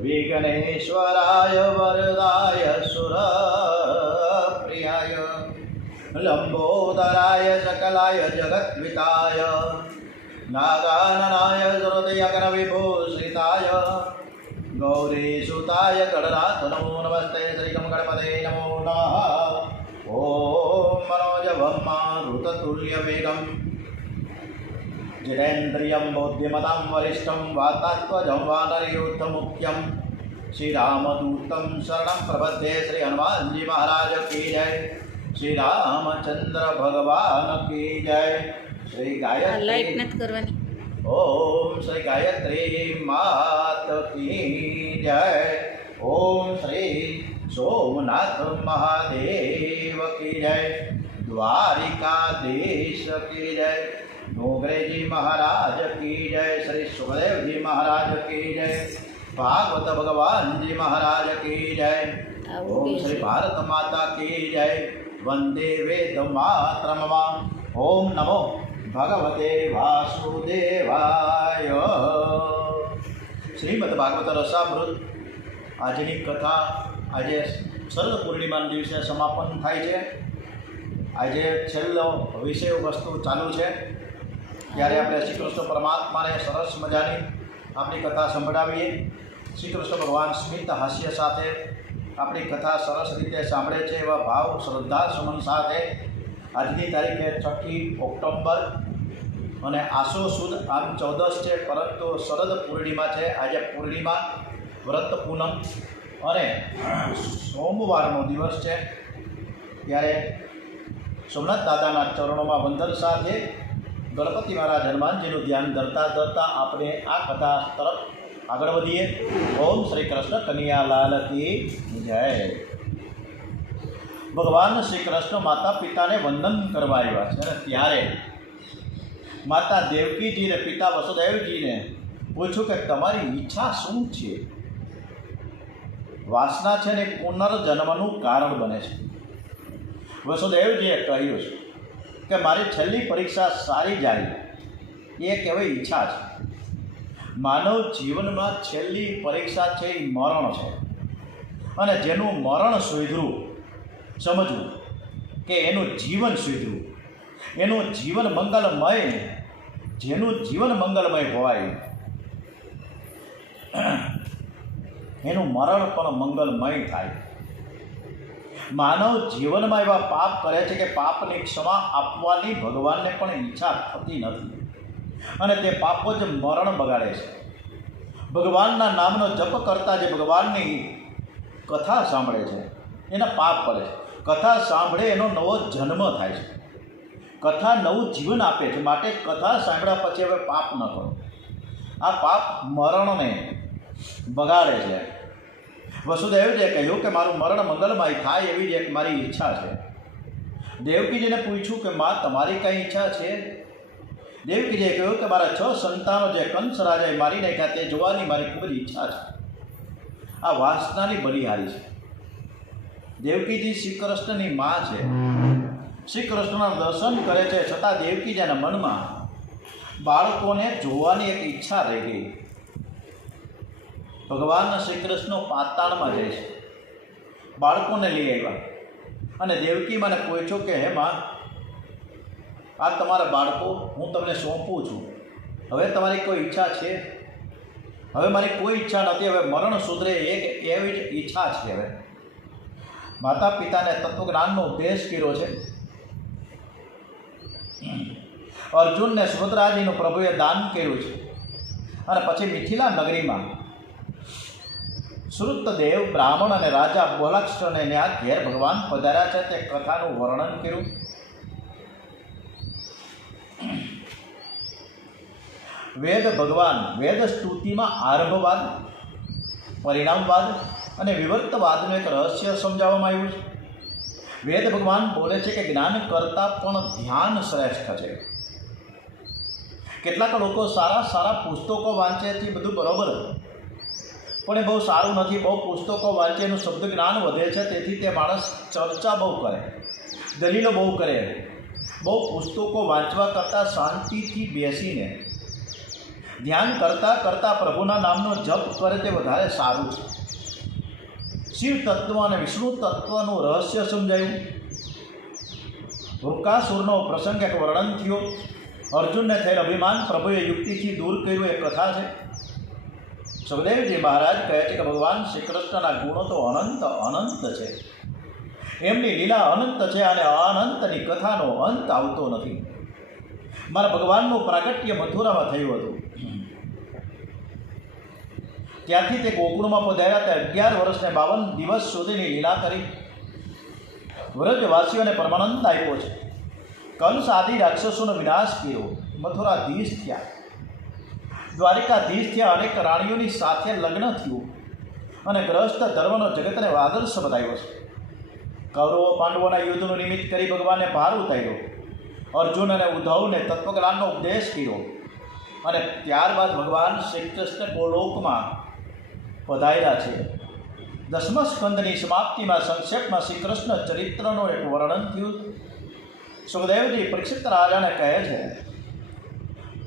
विघ्नेश्वराय वरदाय सुरप्रियाय लंबोदराय सकलाय जगद्विताय नागाननाय हृदयगणविभूषिताय गौरीसुताय गणनाथ नमो नमस्ते श्रीगं गणपते नमो नमः। ॐ मनोजवं मारुततुल्यवेगं जितेन्द्रियं बुद्धिमतां वरिष्ठं वातात्मजं वानरयूथमुख्यं श्रीरामदूतं शरणं प्रपद्ये। श्री हनुमान जी महाराज की जय, श्री रामचंद्र भगवान की जय। श्री गायत्री ओम श्री गायत्री मात की जय। ओम श्री सोमनाथ महादेव की जय। द्वारिकाधीश की जय। डोंगरे जी महाराज की जय। श्री सुखदेव जी महाराज की जय। भागवत भगवान जी महाराज की जय। ओम श्री भारत माता की जय। वंदे वेद मातरम्। ओम नमो भगवते वासुदेवाय। श्रीमद्भागवत रसामृत આજની કથા આજે શરદ પૂર્ણિમાના દિવસે સમાપન થાય છે। આજે છેલ્લો વિષય વસ્તુ ચાલુ છે ત્યારે આપણે શ્રીકૃષ્ણ પરમાત્માને સરસ મજાની આપણી કથા સંભળાવીએ। શ્રીકૃષ્ણ ભગવાન સ્મિત હાસ્ય સાથે આપણી કથા સરસ રીતે સાંભળે છે એવા ભાવ શ્રદ્ધા સુમન સાથે આજની તારીખે 6 ઓક્ટોબર અને આસો સુદ આમ 14 છે, પરંતુ શરદ પૂર્ણિમા છે। આજે પૂર્ણિમા વ્રત પૂનમ અને સોમવારનો દિવસ છે ત્યારે સોમનાથ દાદાના ચરણોમાં વંદન સાથે ગણપતિ મહારાજ હનુમાનજીનું ધ્યાન ધરતા ધરતા આપણે આ કથા તરફ આગળ વધીએ। ઓમ શ્રી કૃષ્ણ કનૈયાલાલ की જય। ભગવાન શ્રી કૃષ્ણ માતા પિતાને વંદન કરવા આવ્યા છે અને ત્યારે માતા દેવકીજીને પિતા વસુદેવજીને પૂછ્યું કે તમારી ઈચ્છા શું છે? વાસના છે ને પુનર્જન્મનું કારણ બને છે। વસુદેવજીએ કહ્યું છે કે મારી છેલ્લી પરીક્ષા સારી જાય એ કહેવાય ઈચ્છા છે। માનવ જીવનમાં છેલ્લી પરીક્ષા છે એ મરણ છે અને જેનું મરણ સુધરું સમજવું કે એનું જીવન સુધરું, એનું જીવન મંગલમય, જેનું જીવન મંગલમય હોય એનું મરણ પણ મંગલમય થાય। માનવ જીવનમાં એવા પાપ કરે છે કે પાપની ક્ષમા આપવાની ભગવાનને પણ ઈચ્છા થતી નથી અને તે પાપો જ મરણ બગાડે છે। ભગવાનના નામનો જપ કરતા જે ભગવાનની કથા સાંભળે છે એના પાપ પડે છે। કથા સાંભળે એનો નવો જન્મ થાય છે, કથા નવું જીવન આપે છે। માટે કથા સાંભળ્યા પછી હવે પાપ ન કરો। આ પાપ મરણને બગાડે છે। વસુદેવજીએ કહ્યું કે મારું મરણ મંગલમય થાય એવી જ એક મારી ઈચ્છા છે। દેવકીજીને પૂછ્યું કે માં તમારી કઈ ઈચ્છા છે? દેવકીજીએ કહ્યું કે મારા 6 સંતાનો જે કંસ રાજાએ મારી નાખ્યા તે જોવાની મારી ખૂબ જ ઈચ્છા છે। આ વાસનાની બલિહારી છે। દેવકીજી શ્રી કૃષ્ણની માં છે। શ્રી કૃષ્ણના દર્શન કરે છે છતાં દેવકીજીના મનમાં બાળકોને જોવાની એક ઈચ્છા રહી ગઈ। ભગવાન શ્રી કૃષ્ણ પાતાળમાં જાય છે, બાળકોને લઈ આવ્યા અને દેવકી મને પૂછ્યું કે હે માં, આ તમારા બાળકો હું તમને સોંપું છું, હવે તમારી કોઈ ઈચ્છા છે? હવે મારી કોઈ ઈચ્છા નથી, હવે મરણ સુધરે એક એવી જ ઈચ્છા છે। હવે માતા પિતાને તત્વજ્ઞાનનો ઉપદેશ કર્યો છે। અર્જુનને સુભદ્રાજીનું પ્રભુએ દાન કર્યું છે અને પછી મિથિલા નગરીમાં શ્રુતદેવ બ્રાહ્મણ અને રાજા બોલાક્ષને આ ઘેર ભગવાન પધાર્યા છે તે કથાનું વર્ણન કર્યું। વેદ ભગવાન વેદ સ્તુતિમાં આરંભવાદ, પરિણામવાદ અને વિવર્તવાદનું એક રહસ્ય સમજાવવામાં આવ્યું છે। વેદ ભગવાન બોલે છે કે જ્ઞાન કરતાં પણ ધ્યાન શ્રેષ્ઠ છે। કેટલાક લોકો સારા સારા પુસ્તકો વાંચે છે, બધું બરાબર, પણ એ બહુ સારું નથી। બહુ પુસ્તકો વાંચે એનું શબ્દ જ્ઞાન વધે છે, તેથી તે માણસ ચર્ચા બહુ કરે, દલીલો બહુ કરે। બહુ પુસ્તકો વાંચવા કરતાં શાંતિથી બેસીને ધ્યાન કરતાં કરતાં પ્રભુના નામનો જપ કરે તે વધારે સારું છે. શિવ તત્વ અને વિષ્ણુ તત્વનું રહસ્ય સમજાયું. વૃકાસુરનો પ્રસંગ એક વર્ણન થયો. અર્જુનને થયેલ અભિમાન પ્રભુએ યુક્તિથી દૂર કર્યું એ કથા છે. સુખદેવજી મહારાજ કહે છે કે ભગવાન શ્રી કૃષ્ણના ગુણો તો અનંત અનંત છે. એમની લીલા અનંત છે અને અનંતની કથાનો અંત આવતો નથી. મારા ભગવાનનું પ્રાગટ્ય મથુરામાં થયું હતું. ત્યાંથી તે ગોકુળમાં પધાર્યા. તે 11 વર્ષ ને 52 દિવસ સુધીની લીલા કરી વ્રજવાસીઓને પરમાનંદ આપ્યો છે. કંસ આદિ રાક્ષસોનો વિનાશ કર્યો. મથુરાધીશ થયા, દ્વારિકાધીશ થયા. અનેક રાણીઓની સાથે લગ્ન થયું અને ગ્રસ્ત ધર્મનો જગતને આદર્શ બતાવ્યો છે. કૌરવો પાંડવોના યુદ્ધનું નિમિત્ત કરી ભગવાને ભાર ઉતાર્યો. અર્જુન અને ઉદ્ધવને તત્વજ્ઞાનનો ઉપદેશ કર્યો અને ત્યારબાદ ભગવાન શ્રી કૃષ્ણ ગોલોકમાં પધાર્યા છે. દસમા સ્કંદની સમાપ્તિમાં સંક્ષેપમાં શ્રી કૃષ્ણ ચરિત્રનું એક વર્ણન થયું. સુખદેવજી પરીક્ષિત રાજાને કહે છે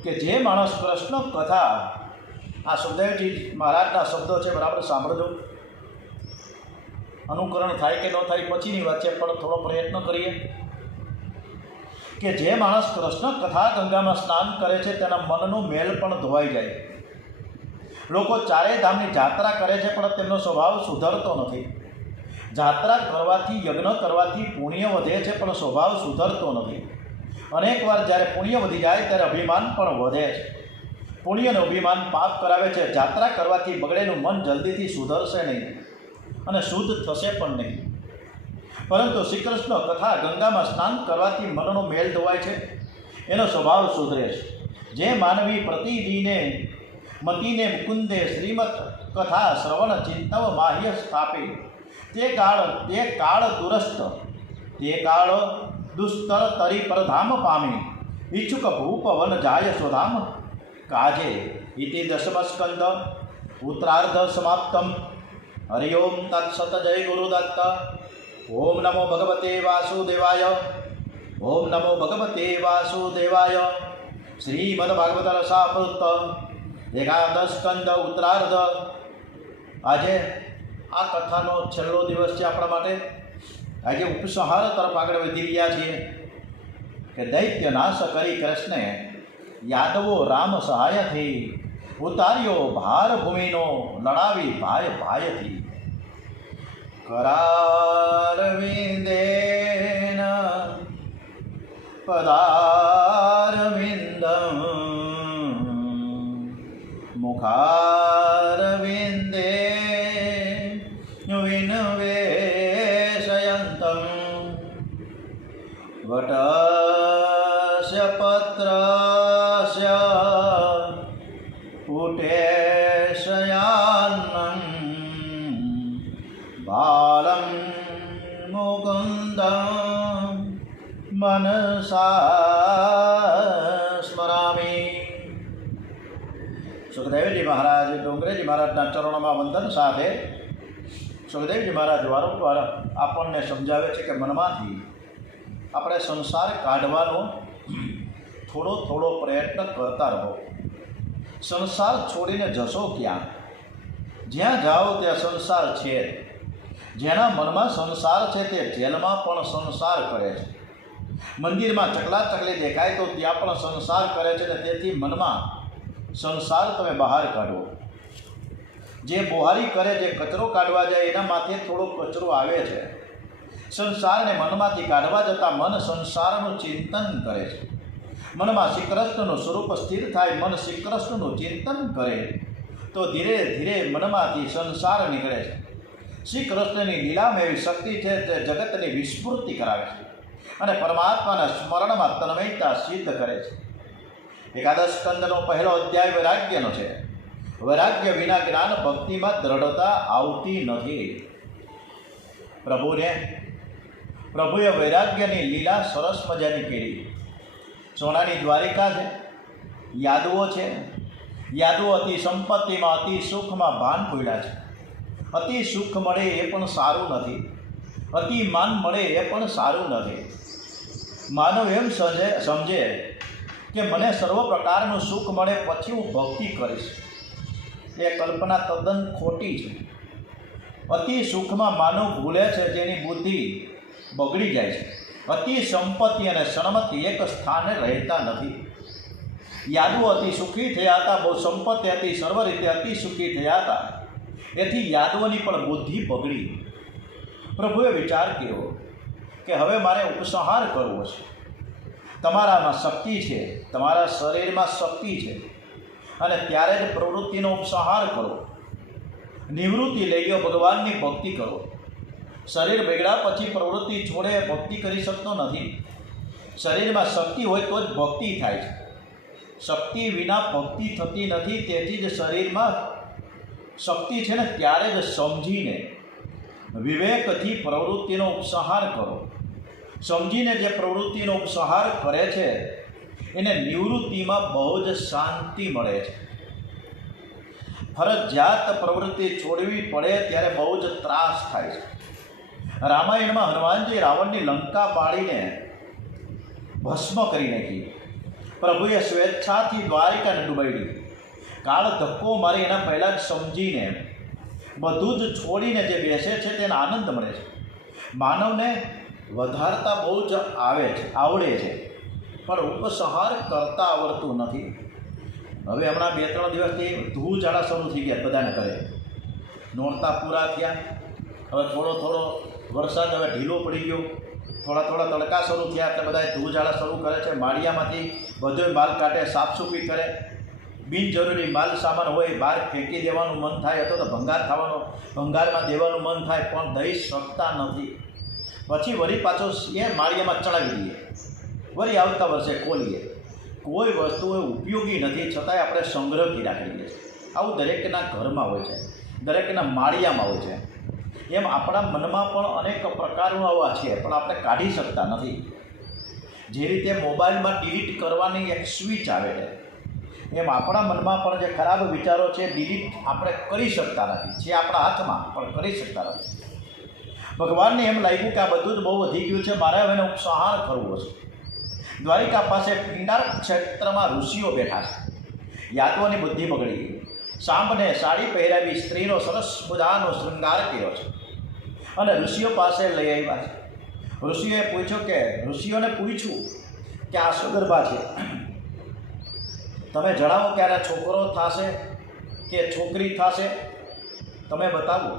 કે જે માણસ કૃષ્ણ કથા, આ સુખદેવજી મહારાજના શબ્દો છે, બરાબર સાંભળજો. અનુકરણ થાય કે ન થાય પછીની વાત છે, પણ થોડો પ્રયત્ન કરીએ. કે જે માણસ કૃષ્ણ કથા ગંગામાં સ્નાન કરે છે તેના મનનો મેલ પણ ધોવાઈ જાય. લોકો ચારેય ધામની જાત્રા કરે છે પણ તેમનો સ્વભાવ સુધરતો નથી. જાત્રા કરવાથી, યજ્ઞ કરવાથી પુણ્ય વધે છે પણ સ્વભાવ સુધરતો નથી. અનેકવાર જ્યારે પુણ્ય વધી જાય ત્યારે અભિમાન પણ વધે છે. પુણ્યનું અભિમાન પાપ કરાવે છે. જાત્રા કરવાથી બગડેલું મન જલ્દીથી સુધરશે નહીં અને શુદ્ધ થશે પણ નહીં. પરંતુ શ્રી કૃષ્ણ કથા ગંગામાં સ્નાન કરવાથી મનનો મેલ ધોવાય છે, એનો સ્વભાવ સુધરે છે. જે માનવી પ્રતિદિને મતીને મુકુંદે શ્રીમત કથા શ્રવણ ચિંતવ માહ્ય સ્થાપે તે કાળ દુરસ્ત તે કાળ દુસ્તર તરી પરધામ પામે ઈચ્છુક ભૂપ વન જાય સ્વધામ કાજે. ઇતિ દશમસ્કંદ ઉત્તરાર્ધ સમાપ્તમ. હરિ ઓમ તત્સત. જય ગુરુદત્ત. ઓમ નમો ભગવતે વાસુદેવાય. ઓમ નમો ભગવતે વાસુદેવાય. શ્રીમદ ભાગવત રસામૃત એકાદશ સ્કંદ ઉત્તરાર્ધ. આજે આ કથાનો છેલ્લો દિવસ છે આપણા માટે. આજે ઉપસંહાર તરફ આગળ વધી રહ્યા છીએ કે દૈત્ય નાશ કરી કૃષ્ણે યાદવો રામ સહાયથી ઉતાર્યો ભાર ભૂમિનો લડાવી ભાય ભાયથી. કરારવિંદેન પદારવિંદમ મુખારવિંદે વિનવેશયંતમ વટસ્ય પત્રસ્ય પુટેશયાન્નમ બાલમ મુકુંદમ મનસા સ્મરામી. સુખદેવજી મહારાજ ડોંગરેજી મહારાજના ચરણોમાં વંદન સાથે સુખદેવજી મહારાજ વારંવાર આપણને સમજાવે છે કે મનમાંથી આપણે સંસાર કાઢવાનો થોડો થોડો પ્રયત્ન કરતા રહો. સંસાર છોડીને જશો ક્યાં? જ્યાં જાઓ ત્યાં સંસાર છે. જેના મનમાં સંસાર છે તે જેલમાં પણ સંસાર કરે છે. મંદિરમાં ચકલા ચકલી દેખાય તો ત્યાં પણ સંસાર કરે છે ને તેથી મનમાં સંસાર તમે બહાર કાઢો. જે બુહારી કરે, જે કચરો કાઢવા જાય એના માથે થોડો કચરો આવે છે. સંસારને મનમાંથી કાઢવા જતાં મન સંસારનું ચિંતન કરે છે. મનમાં શ્રી કૃષ્ણનું સ્વરૂપ સ્થિર થાય, મન શ્રી કૃષ્ણનું ચિંતન કરે તો ધીરે ધીરે મનમાંથી સંસાર નીકળે છે. શ્રી કૃષ્ણની લીલામાં એવી શક્તિ છે તે જગતની વિસ્મૃતિ કરાવે છે અને પરમાત્માના સ્મરણમાં તન્મયતા સિદ્ધ કરે છે. એકાદશ સ્કંદનો પહેલો અધ્યાય વૈરાગ્યનો છે. વૈરાગ્ય વિના જ્ઞાન ભક્તિમાં દ્રઢતા આવતી નથી. પ્રભુએ વૈરાગ્યની લીલા સરસ મજાની કરી. સોનાની દ્વારિકા છે, યાદવો છે. યાદવો અતિ સંપત્તિમાં, અતિ સુખમાં ભાન ભૂલ્યા છે. અતિ સુખ મળે એ પણ સારું નથી, અતિ માન મળે એ પણ સારું નથી. માનવ એમ સમજે કે મને સર્વ પ્રકારનું સુખ મળે પછી હું ભક્તિ કરીશ, એ કલ્પના તદ્દન ખોટી છે. અતિ સુખમાં માનવ ભૂલે છે, જેની બુદ્ધિ બગડી જાય છે. અતિ સંપત્તિ અને સન્મતિ એક સ્થાને રહેતા નથી. યાદવો અતિ સુખી થયા હતા, બહુ સંપત્તિ હતી, સર્વ રીતે અતિ સુખી થયા હતા. એથી યાદવોની પણ બુદ્ધિ બગડી. પ્રભુએ વિચાર કર્યો કે હવે મારે ઉપસંહાર કરવો છે. તમારામાં શક્તિ છે, તમારા શરીરમાં શક્તિ છે, અને ત્યારે જ પ્રવૃત્તિનો ઉપસંહાર કરો. નિવૃત્તિ લઈ લો, ભગવાનની ભક્તિ કરો. શરીર બગડ્યા પછી પ્રવૃત્તિ છોડે ભક્તિ કરી શકતો નથી. શરીરમાં શક્તિ હોય તો જ ભક્તિ થાય છે. શક્તિ વિના ભક્તિ થતી નથી. તેથી જ શરીરમાં શક્તિ છે ને ત્યારે જ સમજીને વિવેકથી પ્રવૃત્તિનો ઉપસંહાર કરો. સમજીને જે પ્રવૃત્તિનો ઉપસંહાર કરે છે એને નિવૃત્તિમાં બહુ જ શાંતિ મળે છે. ફરજિયાત પ્રવૃત્તિ છોડવી પડે ત્યારે બહુ જ ત્રાસ થાય છે. રામાયણમાં હનુમાનજી રાવણની લંકા બાળીને ભસ્મ કરી નાખી. પ્રભુએ સ્વેચ્છાથી દ્વારિકાને ડૂબાડી. કાળ ધક્કો મારી એના પહેલાં જ સમજીને બધું જ છોડીને જે બેસે છે તેને આનંદ મળે છે. માનવને વધારતા બહુ જ આવડે છે, પણ ઉપસંહાર કરતા આવડતું નથી. હવે હમણાં 2-3 દિવસથી ધૂળઝાડા શરૂ થઈ ગયા બધાને ઘરે. નોરતા પૂરા થયા. હવે થોડો વરસાદ હવે ઢીલો પડી ગયો. થોડા તડકા શરૂ થયા એટલે બધા ધૂળઝાડા શરૂ કરે છે. માળિયામાંથી બધો માલ કાઢે, સાફસૂફી કરે. બિનજરૂરી માલ સામાન હોય બહાર ફેંકી દેવાનું મન થાય, અથવા તો ભંગારમાં દેવાનું મન થાય, પણ દઈ શકતા નથી. પછી વળી પાછો એ માળિયામાં ચડાવી દઈએ, વળી આવતા વર્ષે ખોલીએ. કોઈ વસ્તુ ઉપયોગી નથી, છતાંય આપણે સંગ્રહ કરી રાખી દઈએ. આવું દરેકના ઘરમાં હોય છે, દરેકના માળિયામાં હોય છે. એમ આપણા મનમાં પણ અનેક પ્રકારનું આવા છે, પણ આપણે કાઢી શકતા નથી. જે રીતે મોબાઈલમાં ડિલીટ કરવાની એક સ્વિચ આવે છે, એમ આપણા મનમાં પણ જે ખરાબ વિચારો છે ડિલીટ આપણે કરી શકતા નથી. છે આપણા હાથમાં, પણ કરી શકતા નથી. ભગવાનને એમ લાગ્યું કે આ બધું જ બહુ વધી ગયું છે, મારે હવે એનો ઉપસંહાર કરવો છે. દ્વારિકા પાસે પિંડાર ક્ષેત્રમાં ઋષિઓ બેઠા છે. યાદવોની બુદ્ધિ બગડી ગઈ. સાંભને સાડી પહેરાવી, સ્ત્રીનો સરસ મજાનો શૃંગાર કર્યો છે અને ઋષિઓ પાસે લઈ આવ્યા છે. ઋષિઓને પૂછ્યું કે આ સગર્ભા છે, તમે જણાવો કે આને છોકરો થશે કે છોકરી થશે, તમે બતાવો.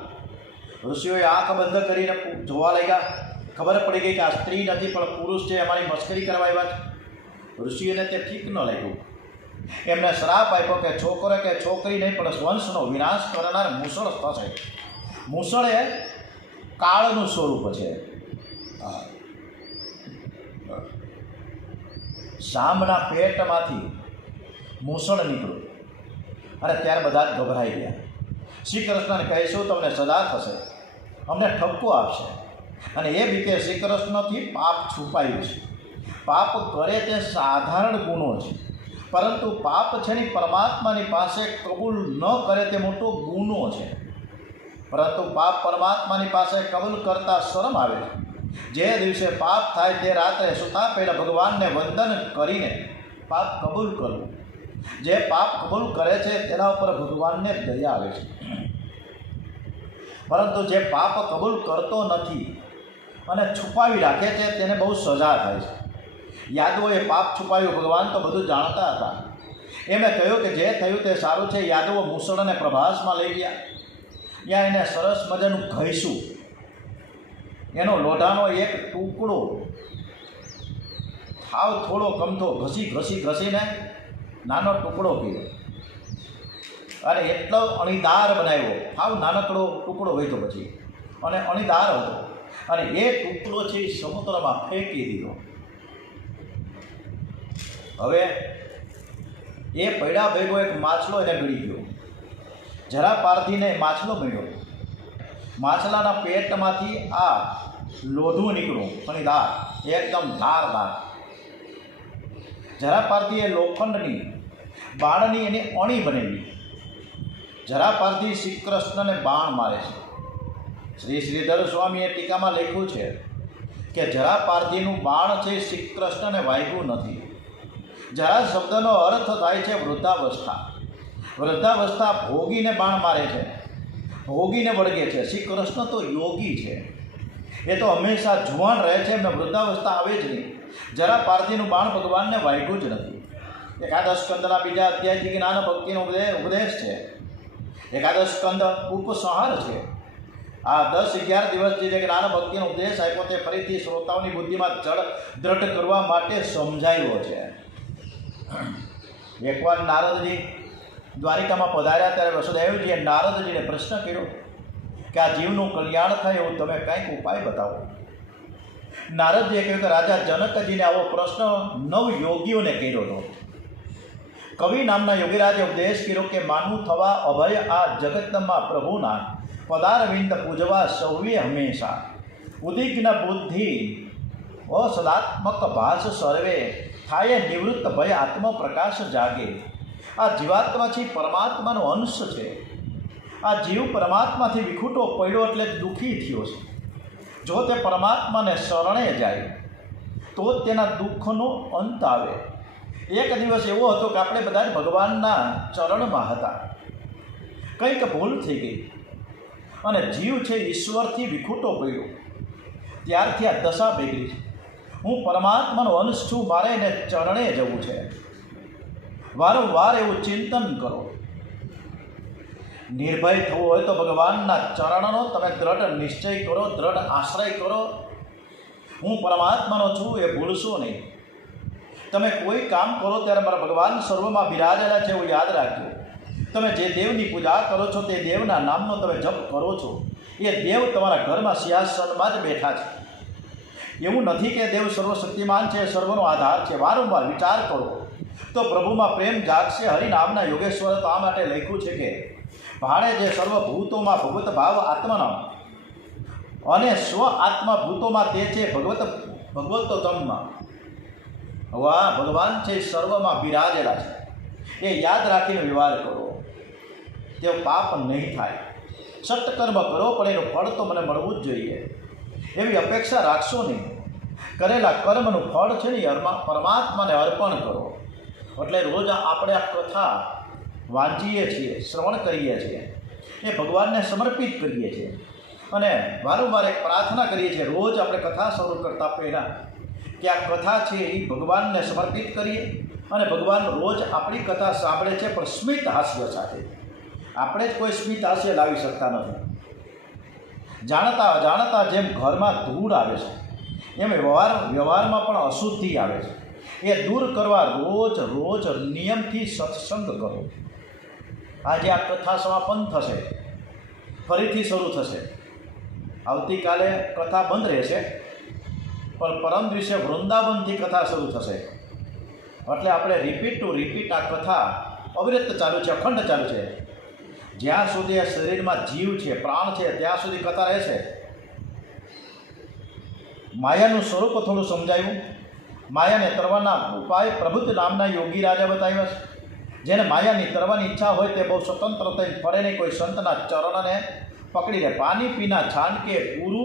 ઋષિઓએ આંખ બંધ કરીને જોવા લાગ્યા. ખબર પડી ગઈ કે આ સ્ત્રી નથી પણ પુરુષ છે, અમારી મસ્કરી કરવા આવ્યા છે. ઋષિઓને તે ઠીક ન લાગ્યું. એમને શ્રાપ આપ્યો કે છોકરો કે છોકરી નહીં, પણ વંશનો વિનાશ કરનાર મૂષળ થશે. મૂષળ એ કાળનું સ્વરૂપ છે. શામના પેટમાંથી મૂષળ નીકળ્યું અને ત્યારે બધા જ ગભરાઈ ગયા. શ્રી કૃષ્ણને કહીશું તમને સજા થશે, અમને ઠપકો આપશે. અને એ રીતે શ્રી કૃષ્ણથી પાપ છુપાયું છે. પાપ કરે તે સાધારણ ગુનો છે, પરંતુ પાપ છે ને પરમાત્માની પાસે કબૂલ ન કરે તે મોટો ગુનો છે. પરંતુ પાપ પરમાત્માની પાસે કબૂલ કરતા શરમ આવે છે. જે દિવસે પાપ થાય તે રાત્રે સૂતા પહેલાં ભગવાનને વંદન કરીને પાપ કબૂલ કરવું. જે પાપ કબૂલ કરે છે તેના ઉપર ભગવાનને દયા આવે છે. પરંતુ જે પાપ કબૂલ કરતો નથી અને છુપાવી રાખે છે તેને બહુ સજા થાય છે. યાદવોએ પાપ છુપાવ્યું, ભગવાન તો બધું જાણતા હતા. એમણે કહ્યું કે જે થયું તે સારું છે. યાદવો મૂષળને પ્રભાસમાં લઈ ગયા. ત્યાં એને સરસ મજાનું ઘઈશું, એનો લોઢાનો એક ટુકડો થાવ થોડો કમથો ઘસીને નાનો ટુકડો કર્યો અને એટલો અણીદાર બનાવ્યો. થાવ નાનકડો ટુકડો હોય તો પછી, અને અણીદાર હતો, અને એ ટુકડો છે સમુદ્રમાં ફેંકી દીધો. હવે એ પૈડા ભેગો એક માછલો એને ગળી ગયો. જરા પારધીને માછલો મળ્યો. માછલાના પેટમાંથી આ લોઢું નીકળ્યું, અણીદાર, એકદમ ધારદાર. જરા પારધી એ લોખંડની બાણની એની અણી બનેલી. જરા પારધી શ્રી કૃષ્ણને બાણ મારે છે. શ્રી શ્રીધર સ્વામીએ ટીકામાં લખ્યું છે કે જરા પારધીનું બાણ છે શ્રી કૃષ્ણને વાગ્યું નથી. જરા શબ્દનો અર્થ થાય છે વૃદ્ધાવસ્થા. વૃદ્ધાવસ્થા ભોગીને બાણ મારે છે, ભોગીને વળગે છે. શ્રી કૃષ્ણ તો યોગી છે, એ તો હંમેશા જુવાન રહે છે, એમને વૃદ્ધાવસ્થા આવે જ નહીં. જરા પારધીનું બાણ ભગવાનને વાગ્યું જ નથી. એકાદશ સ્કંદના બીજા અધ્યાયથી જ્ઞાન ભક્તિનો ઉપદેશ છે. એકાદશ સ્કંદ ઉપસંહાર છે. આ 10-11 દિવસથી જે જ્ઞાન ભક્તિનો ઉપદેશ આપ્યો તે ફરીથી શ્રોતાઓની બુદ્ધિમાં દ્રઢ કરવા માટે સમજાયો છે. એકવાર નારદજી દ્વારિકામાં પધાર્યા ત્યારે વસુદેવજીએ નારદજીને પ્રશ્ન કર્યો કે આ જીવનું કલ્યાણ થાય એવું તમે કંઈક ઉપાય બતાવો. નારદજીએ કહ્યું કે રાજા જનકજીને આવો પ્રશ્ન 9 યોગીઓને કર્યો હતો. કવિ નામના યોગીરાજે ઉપદેશ કર્યો કે માનવું થવા અભય આ જગતમાં પ્રભુના પદારવિંદ પૂજવા સૌએ હંમેશા ઉદિગ્ન બુદ્ધિ અસદાત્મક ભાસ સર્વે થાય નિવૃત્ત ભય આત્મ પ્રકાશ જાગે. આ જીવાત્મા છે, પરમાત્માનો અંશ છે. આ જીવ પરમાત્માથી વિખૂટો પડ્યો એટલે દુઃખી થયો છે. જો તે પરમાત્માને શરણે જાય તો જ તેના દુઃખનો અંત આવે. એક દિવસ એવો હતો કે આપણે બધા જ ભગવાનના ચરણમાં હતા. કંઈક ભૂલ થઈ ગઈ અને જીવ છે ઈશ્વરથી વિખૂટો પડ્યો. ત્યારથી આ દશા બગડી છે. હું પરમાત્માનો અંશ છું, મારે એને ચરણે જવું છે. વારંવાર એવું ચિંતન કરો. નિર્ભય થવું હોય તો ભગવાનના ચરણનો તમે દ્રઢ નિશ્ચય કરો, દ્રઢ આશ્રય કરો. હું પરમાત્માનો છું એ ભૂલશો નહીં. તમે કોઈ કામ કરો ત્યારે મારા ભગવાન સર્વમાં બિરાજેલા છે એવું યાદ રાખજો. તમે જે દેવની પૂજા કરો છો તે દેવના નામનો તમે જપ કરો છો, એ દેવ તમારા ઘરમાં સિંહાસનમાં જ બેઠા છે. એવું નથી કે દેવ સર્વશક્તિમાન છે, સર્વનો આધાર છે. વારંવાર વિચાર કરો તો પ્રભુમાં પ્રેમ જાગશે. હરિનામના યોગેશ્વર તો આ માટે લખ્યું છે કે ભાડે જે સર્વભૂતોમાં ભગવત ભાવ આત્મના અને સ્વ આત્મા ભૂતોમાં તે છે ભગવતોત્તમમાં. વાહ, ભગવાન છે સર્વમાં બિરાજેલા છે. એ યાદ રાખીને વ્યવહાર કરો, તે પાપ નહીં થાય. સત્કર્મ કરો પણ એનું ફળ તો મને મળવું જ જોઈએ એવી અપેક્ષા રાખશો નહીં. કરેલા કર્મનું ફળ છે ને પરમાત્માને અર્પણ કરો. એટલે રોજ આપણે આ કથા વાંચીએ છીએ, શ્રવણ કરીએ છીએ, એ ભગવાનને સમર્પિત કરીએ છીએ અને વારંવાર એક પ્રાર્થના કરીએ છીએ રોજ આપણે કથા શરૂ કરતા પહેલાં કે આ કથા છે એ ભગવાનને સમર્પિત કરીએ. અને ભગવાન રોજ આપણી કથા સાંભળે છે પણ સ્મિત હાસ્ય સાથે. આપણે જ કોઈ સ્મિત હાસ્ય લાવી શકતા નથી. જાણતા અજાણતા જેમ ઘરમાં ધૂળ આવે છે એમ વ્યવહારમાં પણ અશુદ્ધિ આવે છે. એ દૂર કરવા રોજ નિયમથી સત્સંગ કરો. આજે આ કથા સમાપન થશે, ફરીથી શરૂ થશે. આવતીકાલે કથા બંધ રહેશે પણ પરમ દિવસે વૃંદાવનથી કથા શરૂ થશે. એટલે આપણે રિપીટ ટુ રિપીટ આ કથા અવિરત ચાલુ છે, અખંડ ચાલુ છે. જ્યાં સુધી આ શરીરમાં જીવ છે, પ્રાણ છે, ત્યાં સુધી કથા રહેશે. માયાનું સ્વરૂપ થોડું સમજાયું. માયાને તરવાના ઉપાય પ્રભુત નામના યોગી રાજા બતાવ્યા છે. જેને માયાની તરવાની ઈચ્છા હોય તે બહુ સ્વતંત્ર થઈને ફરે નહીં, કોઈ સંતના ચરણને પકડી લે. પાણી પીના છાનકે ગુરુ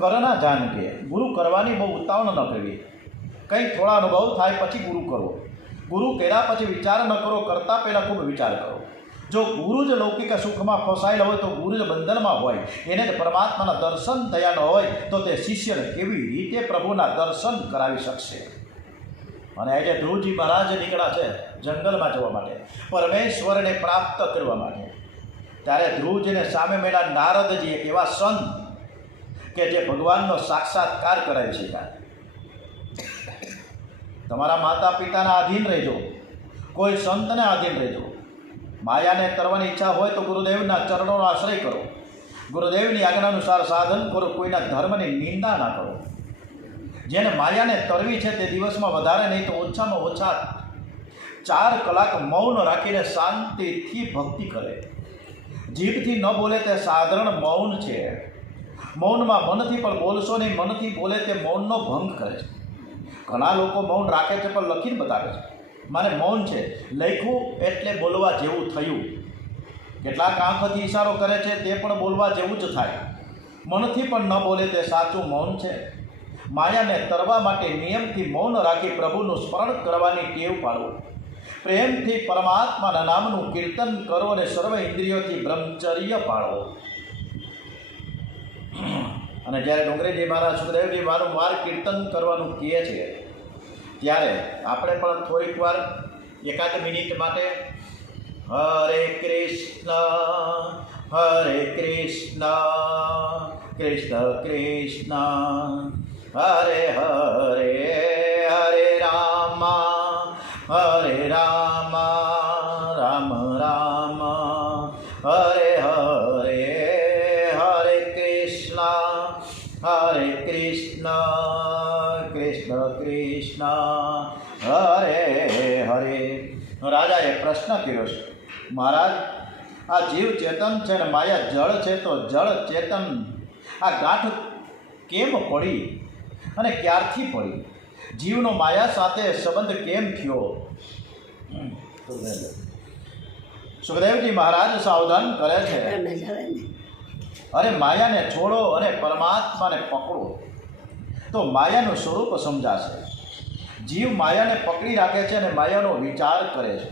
કરના જાનકે. ગુરુ કરવાની બહુ ઉતાવળ ન કરવી. કંઈક થોડા અનુભવ થાય પછી ગુરુ કરવો. ગુરુ કર્યા પછી વિચાર ન કરો, કરતાં પહેલાં ખૂબ વિચાર કરો. જો ગુરુ જ લૌકિક સુખમાં ફસાયેલા હોય તો ગુરુ જ બંધનમાં હોય, એને જ પરમાત્માના દર્શન થયા ન હોય તો તે શિષ્યને કેવી રીતે પ્રભુના દર્શન કરાવી શકશે. અને આજે ધ્રુવજી મહારાજ નીકળ્યા છે જંગલમાં જવા માટે, પરમેશ્વરને પ્રાપ્ત કરવા માટે. ત્યારે ધ્રુવજીને સામે મળ્યા નારદજી, એક એવા સંત કે જે ભગવાનનો સાક્ષાત્કાર કરાવી શક્યા. તમારા માતા પિતાના આધીન રહેજો, કોઈ સંતને આધીન રહેજો. માયાને તરવાની ઈચ્છા હોય તો ગુરુદેવના ચરણોનો આશ્રય કરો. ગુરુદેવની આજ્ઞાનુસાર સાધન કરો. કોઈના ધર્મની નિંદા ના કરો. જેને માયાને તરવી છે તે દિવસમાં વધારે નહીં તો ઓછામાં ઓછા 4 કલાક મૌન રાખીને શાંતિથી ભક્તિ કરે. જીભથી ન બોલે તે સાધારણ મૌન છે. મૌનમાં મનથી પણ બોલશો નહીં. મનથી બોલે તે મૌનનો ભંગ કરે છે. ઘણા લોકો મૌન રાખે છે પણ લખીને બતાવે છે મારે મૌન છે. લખ્યું એટલે બોલવા જેવું થયું. કેટલાક આંખથી ઇશારો કરે છે તે પણ બોલવા જેવું જ થાય. મનથી પણ ન બોલે તે સાચું મૌન છે. માયાને તરવા માટે નિયમથી મૌન રાખી પ્રભુનું સ્મરણ કરવાની ટેવ પાડો. પ્રેમથી પરમાત્માના નામનું કીર્તન કરો અને સર્વ ઇન્દ્રિયોથી બ્રહ્મચર્ય પાળો. અને જ્યારે ડુંગરેજી મહારાજ સુખદેવજી વારંવાર કીર્તન કરવાનું કહે છે ત્યારે આપણે પણ થોડીક વાર એકાદ મિનિટ માટે હરે કૃષ્ણ કૃષ્ણ કૃષ્ણ હરે હરે હરે રામ રામ રામ હરે હરે હરે કૃષ્ણ કૃષ્ણ કૃષ્ણ હરે હરે. રાજાએ પ્રશ્ન કર્યો છે, મહારાજ આ જીવ ચેતન છે ને માયા જળ છે, તો જળ ચેતન આ ગાંઠ કેમ પડી અને ક્યારથી પડી? જીવનો માયા સાથે સંબંધ કેમ થયો? સુખદેવજી મહારાજ સાવધાન કરે છે, અરે માયાને છોડો અને પરમાત્માને પકડો તો માયાનું સ્વરૂપ સમજાશે. જીવ માયાને પકડી રાખે છે અને માયાનો વિચાર કરે છે.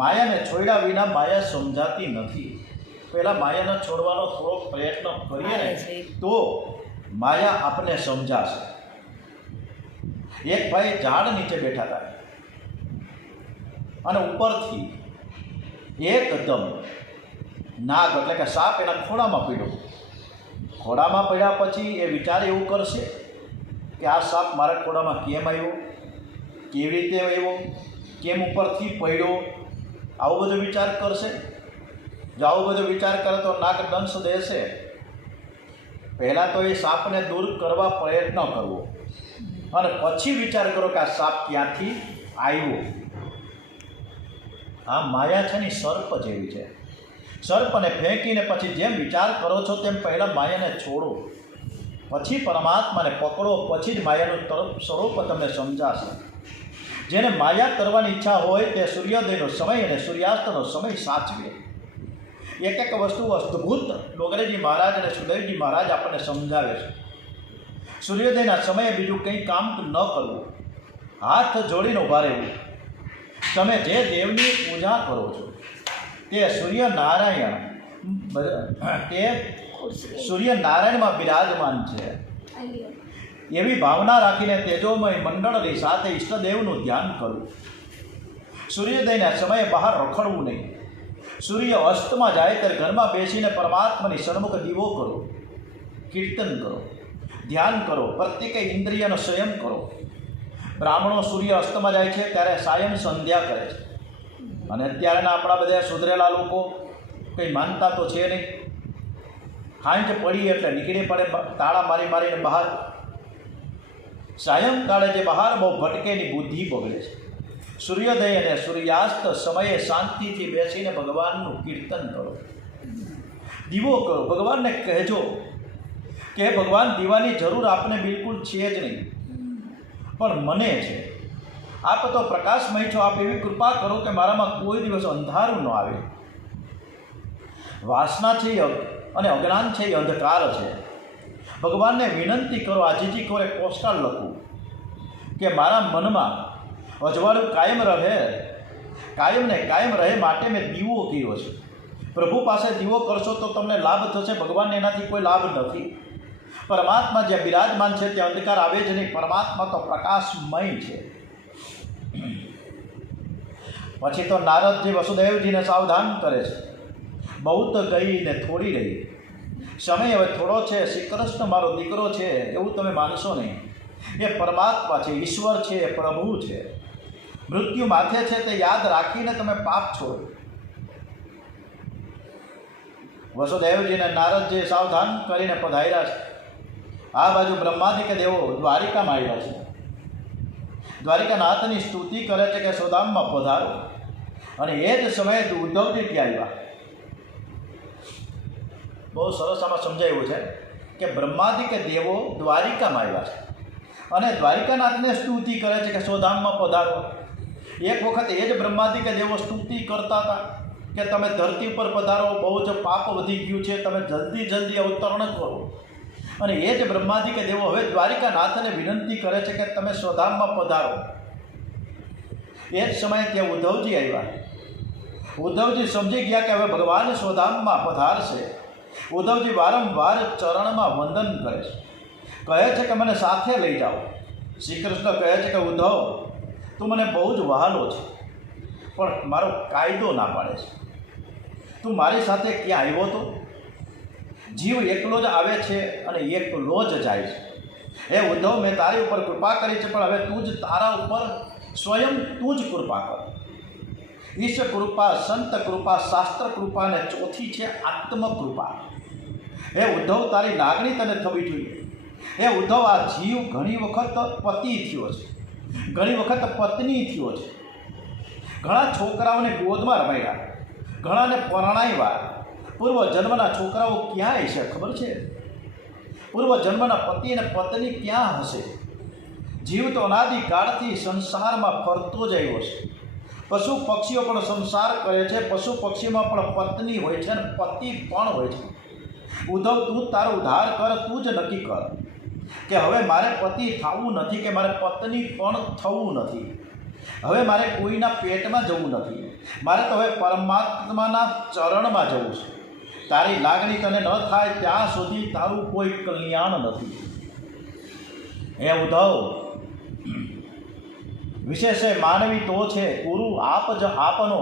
માયાને છોડ્યા વિના માયા સમજાતી નથી. પહેલાં માયાને છોડવાનો થોડો પ્રયત્ન કરીએ ને તો માયા આપણને સમજાશે. એક ભાઈ ઝાડ નીચે બેઠા હતા અને ઉપરથી એકદમ નાગ એટલે કે સાપ એના ખોળામાં પડ્યો. ખોળામાં પડ્યા પછી એ વિચાર એવું કરશે કે આ સાપ મારા ખોળામાં કેમ આવ્યો, કેવી રીતે આવ્યો, કેમ ઉપરથી પડ્યો, આવો બધો વિચાર કરશે. જો આવો બધો વિચાર કરે તો નાગ દંશ દેશે. પહેલાં તો એ સાપને દૂર કરવા પ્રયત્ન કરવો અને પછી વિચાર કરો કે આ સાપ ક્યાંથી આવ્યો. આ માયા છે ને સર્પ જેવી છે. સર્પને ફેંકીને પછી જેમ વિચાર કરો છો તેમ પહેલાં માયાને છોડો, પછી પરમાત્માને પકડો, પછી જ માયાનું તરફ સ્વરૂપ તમને સમજાશે. જેને માયા કરવાની ઈચ્છા હોય તે સૂર્યોદયનો સમય અને સૂર્યાસ્તનો સમય સાચવે. એક એક વસ્તુ અદ્ભુત ડોંગરેજી મહારાજ અને સુખદેવજી મહારાજ આપણને સમજાવે છે. સૂર્યોદયના સમયે બીજું કંઈ કામ ન કરવું, હાથ જોડીને ઊભા રહેવું. તમે જે દેવની પૂજા કરો છો તે સૂર્યનારાયણમાં બિરાજમાન છે. એવી ભાવના રાખીને તેજોમય મંડળની સાથે ઈષ્ટદેવનું ધ્યાન કરવું. સૂર્યોદયના સમયે બહાર રખડવું નહીં. સૂર્ય અસ્તમાં જાય ત્યારે ઘરમાં બેસીને પરમાત્માની સન્મુખ દીવો કરો, કીર્તન કરો, ધ્યાન કરો, પ્રત્યેક ઇન્દ્રિયનો સંયમ કરો. બ્રાહ્મણો સૂર્ય અસ્તમાં જાય છે ત્યારે સાયં સંધ્યા કરે છે. અને અત્યારના આપણા બધા સુધરેલા લોકો કંઈ માનતા તો છે નહીં. હાંજ પડી એટલે નીકળી પડે તાળા મારી મારીને બહાર. સાયંકાળે જે બહાર બહુ ભટકેની બુદ્ધિ બગડે છે. સૂર્યોદય અને સૂર્યાસ્ત સમયે શાંતિથી બેસીને ભગવાનનું કીર્તન કરો, દીવો કરો. ભગવાનને કહેજો કે ભગવાન દીવાની જરૂર આપને બિલકુલ છે જ નહીં, પણ મને છે. આપ તો પ્રકાશમય છો, આપ એવી કૃપા કરો કે મારામાં કોઈ દિવસ અંધારું ન આવે. વાસના છે અને અજ્ઞાન છે એ અંધકાર છે. ભગવાનને વિનંતી કરો, આજીજી કરો, એક પોસ્ટકાર્ડ લખું કે મારા મનમાં અજવાળું કાયમ રહે, કાયમને કાયમ રહે માટે મેં દીવો કર્યો છે. પ્રભુ પાસે દીવો કરશો તો તમને લાભ થશે, ભગવાનને એનાથી કોઈ લાભ નથી. પરમાત્મા જ્યાં બિરાજમાન છે ત્યાં અંધકાર આવે જ નહીં. પરમાત્મા તો પ્રકાશમય છે. પછી તો નારદજી વસુદેવજીને સાવધાન કરે છે, બહુ તો ગઈ ને થોડી રહી. સમય હવે થોડો છે. શ્રી કૃષ્ણ મારો દીકરો છે એવું તમે માનશો નહીં. એ પરમાત્મા છે, ઈશ્વર છે, પ્રભુ છે. મૃત્યુ માથે છે તે યાદ રાખીને તમે પાપ છોડો. વસુદેવજીને નારદજી સાવધાન કરીને પધાર્યા છે. આ બાજુ બ્રહ્માદિક દેવો દ્વારિકામાં આવ્યા છે. દ્વારિકાનાથની સ્તુતિ કરે છે કે સોદામમાં પધારો. અને એ જ સમયે ઉદ્ધવજી ત્યાં આવ્યા. બહુ સરસ આમાં સમજાયું છે કે બ્રહ્માદિક દેવો દ્વારિકામાં આવ્યા છે અને દ્વારિકાનાથને સ્તુતિ કરે છે કે સોદામમાં પધારો. એક વખત એ જ બ્રહ્માદિક દેવો સ્તુતિ કરતા હતા કે તમે ધરતી ઉપર પધારો, બહુ જ પાપ વધી ગયું છે, તમે જલ્દી જલ્દી અવતરણ કરો. અને એ જ બ્રહ્માજી કે દેવો હવે દ્વારિકાનાથને વિનંતી કરે છે કે તમે સ્વધામમાં પધારો. એ જ સમયે ત્યાં ઉદ્ધવજી આવ્યા. ઉદ્ધવજી સમજી ગયા કે હવે ભગવાન સ્વધામમાં પધારશે. ઉદ્ધવજી વારંવાર ચરણમાં વંદન કરે છે, કહે છે કે મને સાથે લઈ જાઓ. શ્રી કૃષ્ણ કહે છે કે ઉદ્ધવ, તું મને બહુ જ વહાલો છે, પણ મારો કાયદો ના પાડે છે. તું મારી સાથે ક્યાં આવ્યો હતો? જીવ એકલો જ આવે છે અને એકલો જ જાય છે. હે ઉદ્ધવ, મેં તારી ઉપર કૃપા કરી છે, પણ હવે તું જ તારા ઉપર સ્વયં તું જ કૃપા કર. ઈશ્વર કૃપા, સંત કૃપા, શાસ્ત્ર કૃપા અને ચોથી છે આત્મકૃપા. હે ઉદ્ધવ, તારી લાગણી તને થવી જોઈએ. હે ઉદ્ધવ, આ જીવ ઘણી વખત પતિ થયો છે, ઘણી વખત પત્ની થયો છે, ઘણા છોકરાઓને ગોદમાં રમાડ્યા, ઘણાને પરણાવ્યા. પૂર્વજન્મના છોકરાઓ ક્યાં હશે ખબર છે? પૂર્વજન્મના પતિ અને પત્ની ક્યાં હશે? જીવ તો અનાદિકાળથી સંસારમાં ફરતો જ આવ્યો છે. પશુ પક્ષીઓ પણ સંસાર કરે છે, પશુ પક્ષીમાં પણ પત્ની હોય છે અને પતિ પણ હોય છે. ઉદ્ધવ, તું તારો ઉદ્ધાર કર, તું જ નક્કી કર કે હવે મારે પતિ થવું નથી, કે મારે પત્ની પણ થવું નથી. હવે મારે કોઈના પેટમાં જવું નથી, મારે તો હવે પરમાત્માના ચરણમાં જવું છે. તારી લાગણી તને ન થાય ત્યાં સુધી તારું કોઈ કલ્યાણ નથી. હે ઉદ્ધવ, વિશેષે માનવી તો છે, ગુરુ આપ જ આપનો,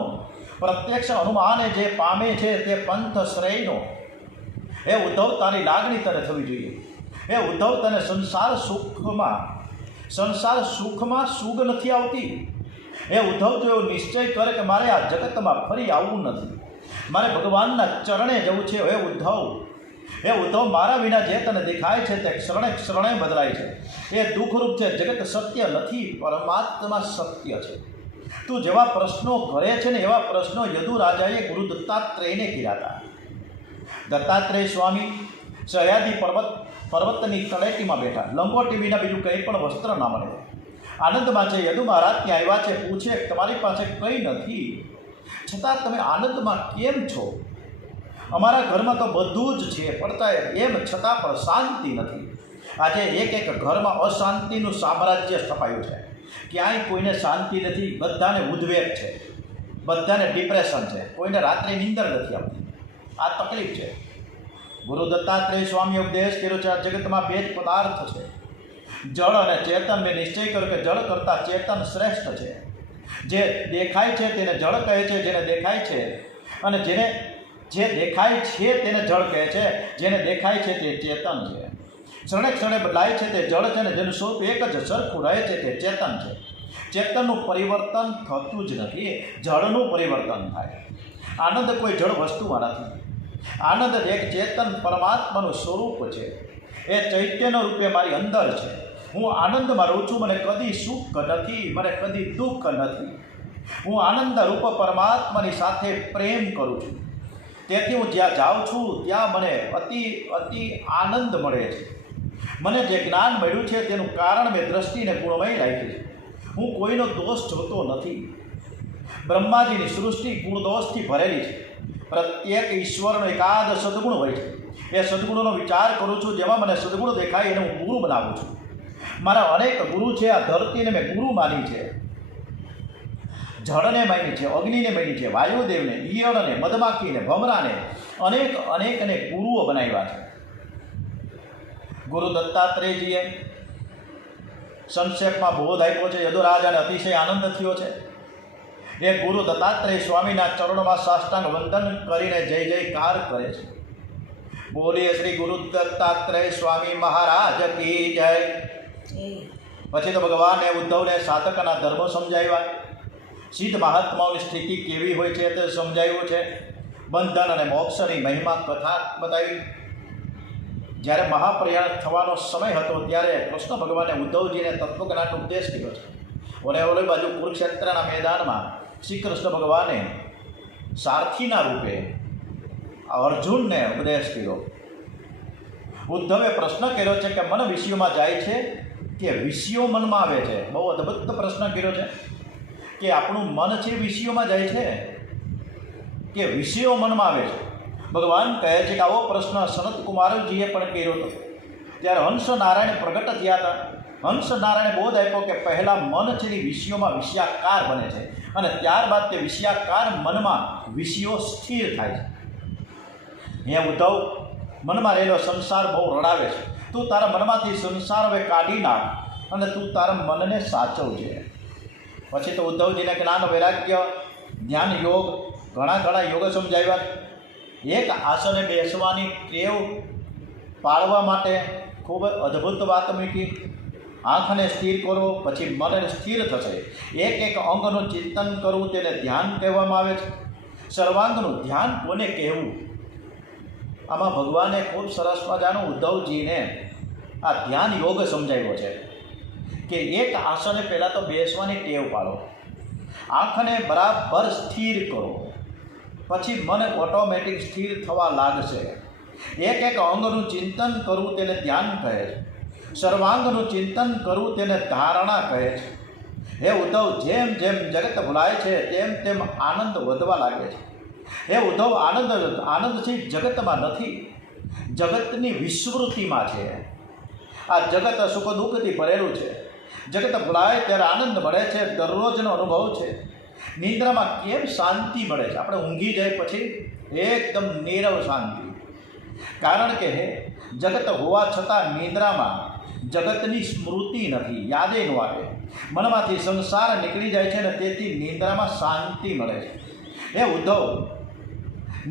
પ્રત્યક્ષ અનુમાને જે પામે છે તે પંથ શ્રેયનો. હે ઉદ્ધવ, તારી લાગણી તને થવી જોઈએ. હે ઉદ્ધવ, તને સંસાર સુખમાં સુગ નથી આવતી. હે ઉદ્ધવ, તો એવો નિશ્ચય કરે કે મારે આ જગતમાં ફરી આવવું નથી, મારે ભગવાનના ચરણે જવું છે. હે ઉદ્ધવ, મારા વિના જે તને દેખાય છે તે ક્ષણે બદલાય છે. એ દુઃખરૂપ છે. જગત સત્ય નથી, પરમાત્મા સત્ય છે. તું જેવા પ્રશ્નો કરે છે ને એવા પ્રશ્નો યદુ રાજાએ ગુરુ દત્તાત્રેયને કર્યા હતા. દત્તાત્રેય સ્વામી સહ્યાદ્રી પર્વતની તળેટીમાં બેઠા, લંગોટી વિના બીજું કંઈ પણ વસ્ત્ર ના મળે, આનંદમાં છે. યદુ મહારાજ ત્યાં આવ્યા છે, પૂછે તમારી પાસે કંઈ નથી, છતાં તમે આનંદમાં કેમ છો? અમારા ઘરમાં તો બધું જ છે, પડતા એમ છતાં પણ શાંતિ નથી. આજે એક ઘરમાં અશાંતિનું સામ્રાજ્ય સ્થપાયું છે. ક્યાંય કોઈને શાંતિ નથી, બધાને ઉદ્વેગ છે, બધાને ડિપ્રેશન છે, કોઈને રાત્રે નીંદર નથી આવતી. આ તકલીફ છે. ગુરુ દત્તાત્રેય સ્વામી ઉપદેશ કર્યો છે, આ જગતમાં બે જ પદાર્થ છે, જળ અને ચેતન. મેં નિશ્ચય કર્યો કે જળ કરતાં ચેતન શ્રેષ્ઠ છે. જે દેખાય છે તેને જળ કહે છે, જેને દેખાય છે, અને જે દેખાય છે તેને જળ કહે છે, જેને દેખાય છે તે ચેતન છે. ક્ષણે ક્ષણે બદલાય છે તે જળ છે, ને જેનું સ્વરૂપ એક જ સરખું રહે છે તે ચેતન છે. ચેતનનું પરિવર્તન થતું જ નથી, જળનું પરિવર્તન થાય. આનંદ કોઈ જળ વસ્તુમાં નથી. આનંદ એક ચેતન પરમાત્માનું સ્વરૂપ છે. એ ચૈત્યના રૂપે મારી અંદર છે. હું આનંદમાં રહું છું, મને કદી સુખ નથી, મને કદી દુઃખ નથી. હું આનંદ રૂપ પરમાત્માની સાથે પ્રેમ કરું છું. તેથી હું જ્યાં જાઉં છું ત્યાં મને અતિ આનંદ મળે છે. મને જે જ્ઞાન મળ્યું છે તેનું કારણ મેં દ્રષ્ટિને ગુણમય રાખી છે. હું કોઈનો દોષ જોતો નથી. બ્રહ્માજીની સૃષ્ટિ ગુણદોષથી ભરેલી છે. પ્રત્યેક ઈશ્વરનો એકાદ સદગુણ હોય છે. એ સદગુણોનો વિચાર કરું છું. જેમાં મને સદગુણ દેખાય એને હું ગુરુ બનાવું છું. મારા અનેક ગુરુ છે. આ ધરતીને મેં ગુરુ માની છે, જળને માની છે, અગ્નિને માની છે, વાયુદેવને, ઈયળને, મધમાખીને, ભમરાને, અનેકને ગુરુઓ બનાવ્યા છે. ગુરુ દત્તાત્રેયજીએ સંક્ષેપમાં બોધ આપ્યો છે. યદુરાજાને અતિશય આનંદ થયો છે. એ ગુરુ દત્તાત્રેય સ્વામીના ચરણોમાં સાષ્ટાંગ વંદન કરીને જય જયકાર કરે છે. બોલીએ શ્રી ગુરુ દત્તાત્રેય સ્વામી મહારાજ કી જય. પછી તો ભગવાને ઉદ્ધવને સાધકના ધર્મો સમજાવ્યા, સિદ્ધ મહાત્માઓની સ્થિતિ કેવી હોય છે તે સમજાવ્યું છે. બંધન અને મોક્ષની મહિમા કથા બતાવી. જ્યારે મહાપ્રયાણ થવાનો સમય હતો ત્યારે કૃષ્ણ ભગવાને ઉદ્ધવજીને તત્વજ્ઞાનનો ઉપદેશ કર્યો છે. ઓલે બાજુ કુરુક્ષેત્રના મેદાનમાં શ્રી કૃષ્ણ ભગવાને સારથીના રૂપે અર્જુનને ઉપદેશ કર્યો. ઉદ્ધવે પ્રશ્ન કર્યો છે કે મન વિષયોમાં જાય છે કે વિષયો મનમાં આવે છે? બહુ અદ્ભુત પ્રશ્ન કર્યો છે કે આપણું મન છે વિષયોમાં જાય છે કે વિષયો મનમાં આવે છે? ભગવાન કહે છે કે આવો પ્રશ્ન સનત કુમારજીએ પણ કર્યો હતો. ત્યારે હંસ નારાયણ પ્રગટ થયા હતા. હંસ નારાયણે બોધ આપ્યો કે પહેલાં મન છે એ વિષયોમાં વિષયાકાર બને છે અને ત્યારબાદ તે વિષયાકાર મનમાં વિષયો સ્થિર થાય છે. હે ઉદ્ધવ, મનમાં રહેલો સંસાર બહુ રડાવે છે. તું તારા મનમાંથી સંસાર હવે કાઢી નાખ અને તું તારા મનને સાચવજે. પછી તો ઉદ્ધવજીને જ્ઞાન, વૈરાગ્ય, ધ્યાન, યોગ ઘણા યોગ સમજાવ્યા. એક આસને બેસવાની ટેવ પાળવા માટે ખૂબ અદ્ભુત વાત મૂકી. આંખને સ્થિર કરો, પછી મન સ્થિર થશે. એક અંગનું ચિંતન કરવું તેને ધ્યાન કહેવામાં આવે છે. સર્વાંગનું ધ્યાન કોને કહેવું? આમાં ભગવાને ખૂબ સરસ મજાનું ઉદ્ધવજીને આ ધ્યાન યોગ સમજાવ્યો છે કે એક આસને પહેલાં તો બેસવાની ટેવ પાડો, આંખને બરાબર સ્થિર કરો, પછી મન ઓટોમેટિક સ્થિર થવા લાગશે. એક અંગનું ચિંતન કરવું તેને ધ્યાન કહે છે. સર્વાંગનું ચિંતન કરવું તેને ધારણા કહે છે. હે ઉદ્ધવ, જેમ જેમ જગત ભૂલાય છે તેમ તેમ આનંદ વધવા લાગે છે. હે ઉદ્ધવ, આનંદ છે જગતમાં નથી, જગતની વિસ્મૃતિમાં છે. આ જગત સુખ દુઃખથી ભરેલું છે. જગત ભૂલાય ત્યારે આનંદ મળે છે, દરરોજનો અનુભવ છે. નિંદ્રામાં કેમ શાંતિ મળે છે? આપણે ઊંઘી જાય પછી એકદમ નીરવ શાંતિ. કારણ કે જગત હોવા છતાં નિંદ્રામાં જગતની સ્મૃતિ નથી, યાદે ન આવે. મનમાંથી સંસાર નીકળી જાય છે ને તેથી નિંદ્રામાં શાંતિ મળે છે. હે ઉદ્ધવ,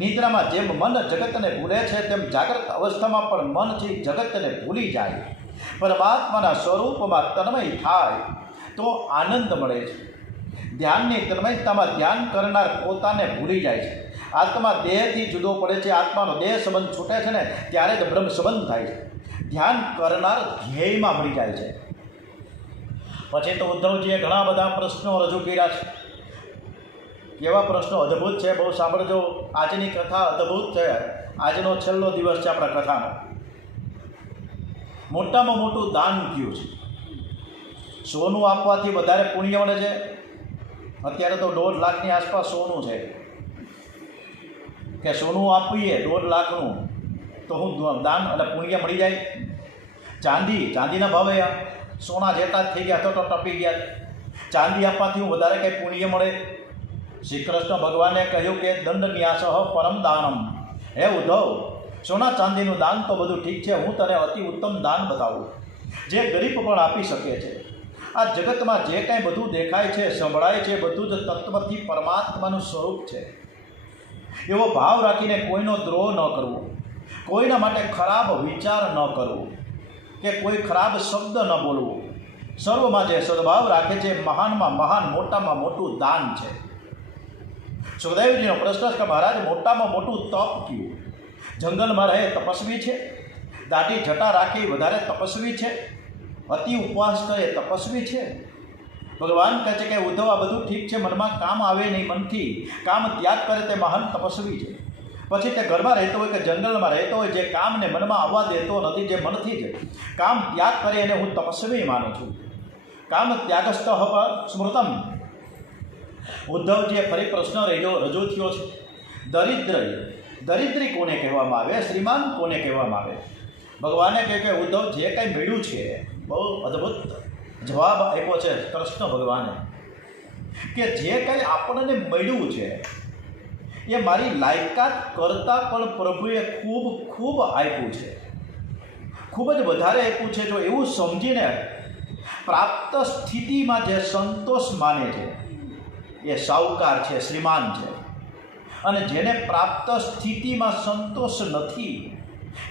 નિંદ્રામાં જેમ મન જગતને ભૂલે છે તેમ જાગ્રત અવસ્થામાં પણ મન છે જગતને ભૂલી જાય. પરમાત્માના સ્વરૂપમાં તન્મય થાય તો આનંદ મળે છે. ધ્યાનની તન્મયતામાં ધ્યાન કરનાર પોતાને ભૂલી જાય છે. આત્મા દેહથી જુદો પડે છે. આત્માનો દેહ સંબંધ છૂટે છે ને ત્યારે જ બ્રહ્મ સંબંધ થાય છે. ધ્યાન કરનાર ધ્યેયમાં મળી જાય છે. પછી તો ઉદ્ધવજીએ ઘણા બધા પ્રશ્નો રજૂ કર્યા છે. કેવા પ્રશ્નો અદ્ભુત છે, બહુ સાંભળજો. આજની કથા અદ્ભુત છે. આજનો છેલ્લો દિવસ છે આપણા કથાનો. મોટામાં મોટું દાન કયું છે? સોનું આપવાથી વધારે પુણ્ય મળે છે. અત્યારે તો 1.5 લાખની આસપાસ સોનું છે કે સોનું આપીએ 1.5 લાખનું તો હું દાન એટલે પુણ્ય મળી જાય. ચાંદીના ભાવે સોના જેટલા જ થઈ ગયા તો ટપી ગયા. ચાંદી આપવાથી હું વધારે કંઈ પુણ્ય મળે? શ્રી કૃષ્ણ ભગવાને કહ્યું કે દંડ ન્યાસઃ પરમ દાનમ. હે ઉદ્ધવ, સોના ચાંદીનું દાન તો બધું ઠીક છે, હું તને અતિ ઉત્તમ દાન બતાવું જે ગરીબ પણ આપી શકે છે. આ જગતમાં જે કાંઈ બધું દેખાય છે, સંભળાય છે, બધું જ તત્વથી પરમાત્માનું સ્વરૂપ છે. એવો ભાવ રાખીને કોઈનો દ્રોહ ન કરવો, કોઈના માટે ખરાબ વિચાર ન કરવો કે કોઈ ખરાબ શબ્દ ન બોલવો. સર્વમાં જે સદભાવ રાખે છે મહાનમાં મહાન, મોટામાં મોટું દાન છે. સુખદેવજીનો પ્રશ્ન છે કે મહારાજ, મોટામાં મોટું તપ કયું? જંગલમાં રહે તપસ્વી છે, દાઢી જટા રાખી વધારે તપસ્વી છે, અતિ ઉપવાસ કરે તપસ્વી છે? ભગવાન કહે છે કે ઉદ્ધવ, આ બધું ઠીક છે, મનમાં કામ આવે નહીં, મનથી કામ ત્યાગ કરે તે મહાન તપસ્વી છે. પછી તે ઘરમાં રહેતો હોય કે જંગલમાં રહેતો હોય, જે કામને મનમાં આવવા દેતો નથી, જે મનથી જ કામ ત્યાગ કરે એને હું તપસ્વી માનું છું. કામ ત્યાગસ્થ સ્મૃતમ. ઉદ્ધવજીએ ફરી પ્રશ્ન રજૂ થયો છે. દરિદ્રી કોને કહેવામાં આવે? શ્રીમાન કોને કહેવામાં આવે? ભગવાને કહે કે ઉદ્ધવ, જે કંઈ મળ્યું છે, બહુ અદ્ભુત જવાબ આપ્યો છે કૃષ્ણ ભગવાને કે જે કંઈ આપણને મળ્યું છે એ મારી લાયકાત કરતાં પણ પ્રભુએ ખૂબ આપ્યું છે, ખૂબ જ વધારે આપ્યું છે. જો એવું સમજીને પ્રાપ્ત સ્થિતિમાં જે સંતોષ માને છે એ સાહુકાર છે, શ્રીમાન છે. અને જેને પ્રાપ્ત સ્થિતિમાં સંતોષ નથી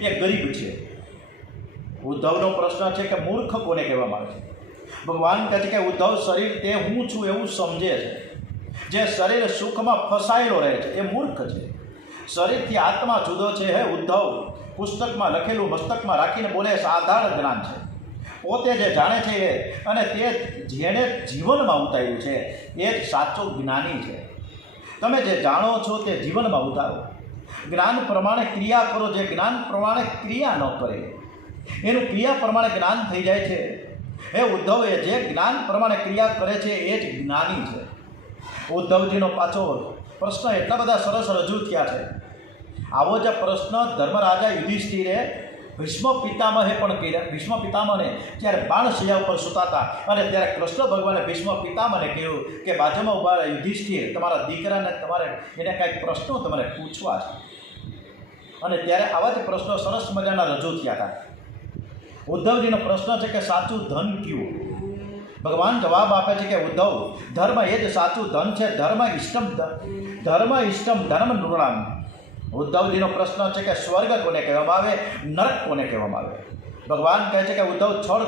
એ ગરીબ છે. ઉદ્ધવનો પ્રશ્ન છે કે મૂર્ખ કોને કહેવામાં આવે છે? ભગવાન કહે છે કે ઉદ્ધવ, શરીર તે હું છું એવું સમજે છે. જે શરીર સુખમાં ફસાયેલો રહે છે એ મૂર્ખ છે. શરીરથી આત્મા જુદો છે. હે ઉદ્ધવ, પુસ્તકમાં લખેલું મસ્તકમાં રાખીને બોલે સાધારણ જ્ઞાન છે. પોતે જે જાણે છે એ અને તે જેણે જીવનમાં ઉતાર્યું છે એ જ સાચો જ્ઞાની છે. તમે જે જાણો છો તે જીવનમાં ઉતારો. જ્ઞાન પ્રમાણે ક્રિયા કરો. જે જ્ઞાન પ્રમાણે ક્રિયા ન કરે એનું ક્રિયા પ્રમાણે જ્ઞાન થઈ જાય છે. હે ઉદ્ધવ, એ જે જ્ઞાન પ્રમાણે ક્રિયા કરે છે એ જ જ્ઞાની છે. ઉદ્ધવજીનો પાછો પ્રશ્ન એટલા બધા સરસ રજૂ થયા છે. આવો જ પ્રશ્ન ધર્મરાજા યુધિષ્ઠિરે ભીષ્મ પિતામહે પણ કર્યા. ભીષ્મ પિતામહને જ્યારે બાણશૈયા ઉપર સૂતા અને ત્યારે કૃષ્ણ ભગવાને ભીષ્મ પિતામહને કહ્યું કે બાજુમાં ઉભા યુધિષ્ઠિર, તમારા દીકરાને તમારે એને કાંઈક પ્રશ્નો તમારે પૂછવા છે. અને ત્યારે આવા જ પ્રશ્નો સરસ મજાના રજૂ થયા હતા. ઉદ્ધવજીનો પ્રશ્ન છે કે સાચું ધન કયું? ભગવાન જવાબ આપે છે કે ઉદ્ધવ, ધર્મ એ જ સાચું ધન છે. ધર્મ ઇષ્ટમ ધર્મ નૃણામ. ઉદ્ધવજીનો પ્રશ્ન છે કે સ્વર્ગ કોને કહેવામાં આવે, નરક કોને કહેવામાં આવે? ભગવાન કહે છે કે ઉદ્ધવ, છળ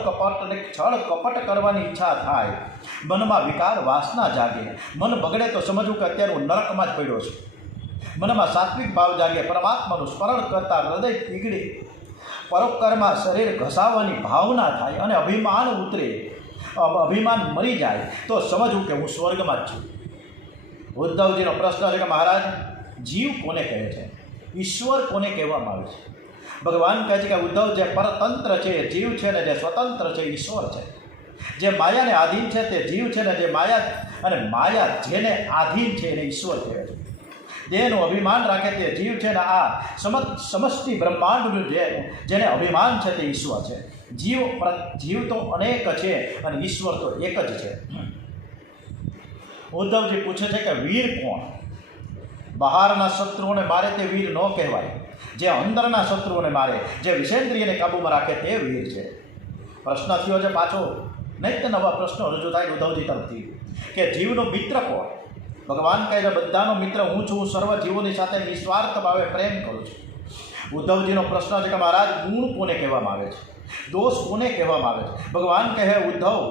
કપટ કરવાની ઈચ્છા થાય, મનમાં વિકાર વાસના જાગે, મન બગડે તો સમજવું કે અત્યારે હું નરકમાં જ પડ્યો છું. મનમાં સાત્વિક ભાવ જાગે, પરમાત્માનું સ્મરણ કરતા હૃદય પીગળે, પરોપકારમાં શરીર ઘસાવવાની ભાવના થાય અને અભિમાન ઉતરે, અભિમાન મરી જાય તો સમજવું કે હું સ્વર્ગમાં જ છું. ઉદ્ધવજીનો પ્રશ્ન છે કે મહારાજ, જીવ કોને કહે છે, ઈશ્વર કોને કહેવામાં આવે છે? ભગવાન કહે છે કે ઉદ્ધવ, જે પરતંત્ર છે એ જીવ છે ને જે સ્વતંત્ર છે ઈશ્વર છે. જે માયાને આધીન છે તે જીવ છે ને જે માયા જેને આધીન છે એને ઈશ્વર કહે છે. દેહનું અભિમાન રાખે તે જીવ છે ને આ સમષ્ટિ બ્રહ્માંડનું જેને અભિમાન છે તે ઈશ્વર છે. જીવ તો અનેક છે અને ઈશ્વર તો એક જ છે. ઉદ્ધવજી પૂછે છે કે વીર કોણ? બહારના શત્રુઓને મારે તે વીર ન કહેવાય. જે અંદરના શત્રુઓને મારે, જે વિષેન્દ્રિયને કાબૂમાં રાખે તે વીર છે. પ્રશ્ન થયો છે પાછો, નિત્ય નવા પ્રશ્નો રજૂ થાય ઉદ્ધવજી તરફથી કે જીવનો મિત્ર કોણ? ભગવાન કહે છે બધાનો મિત્ર હું છું. હું સર્વ જીવોની સાથે નિસ્વાર્થ ભાવે પ્રેમ કરું છું. ઉદ્ધવજીનો પ્રશ્ન છે કે મહારાજ, ગુણ કોને કહેવામાં આવે છે, દોષ કોને કહેવામાં આવે છે? ભગવાન કહે ઉદ્ધવ,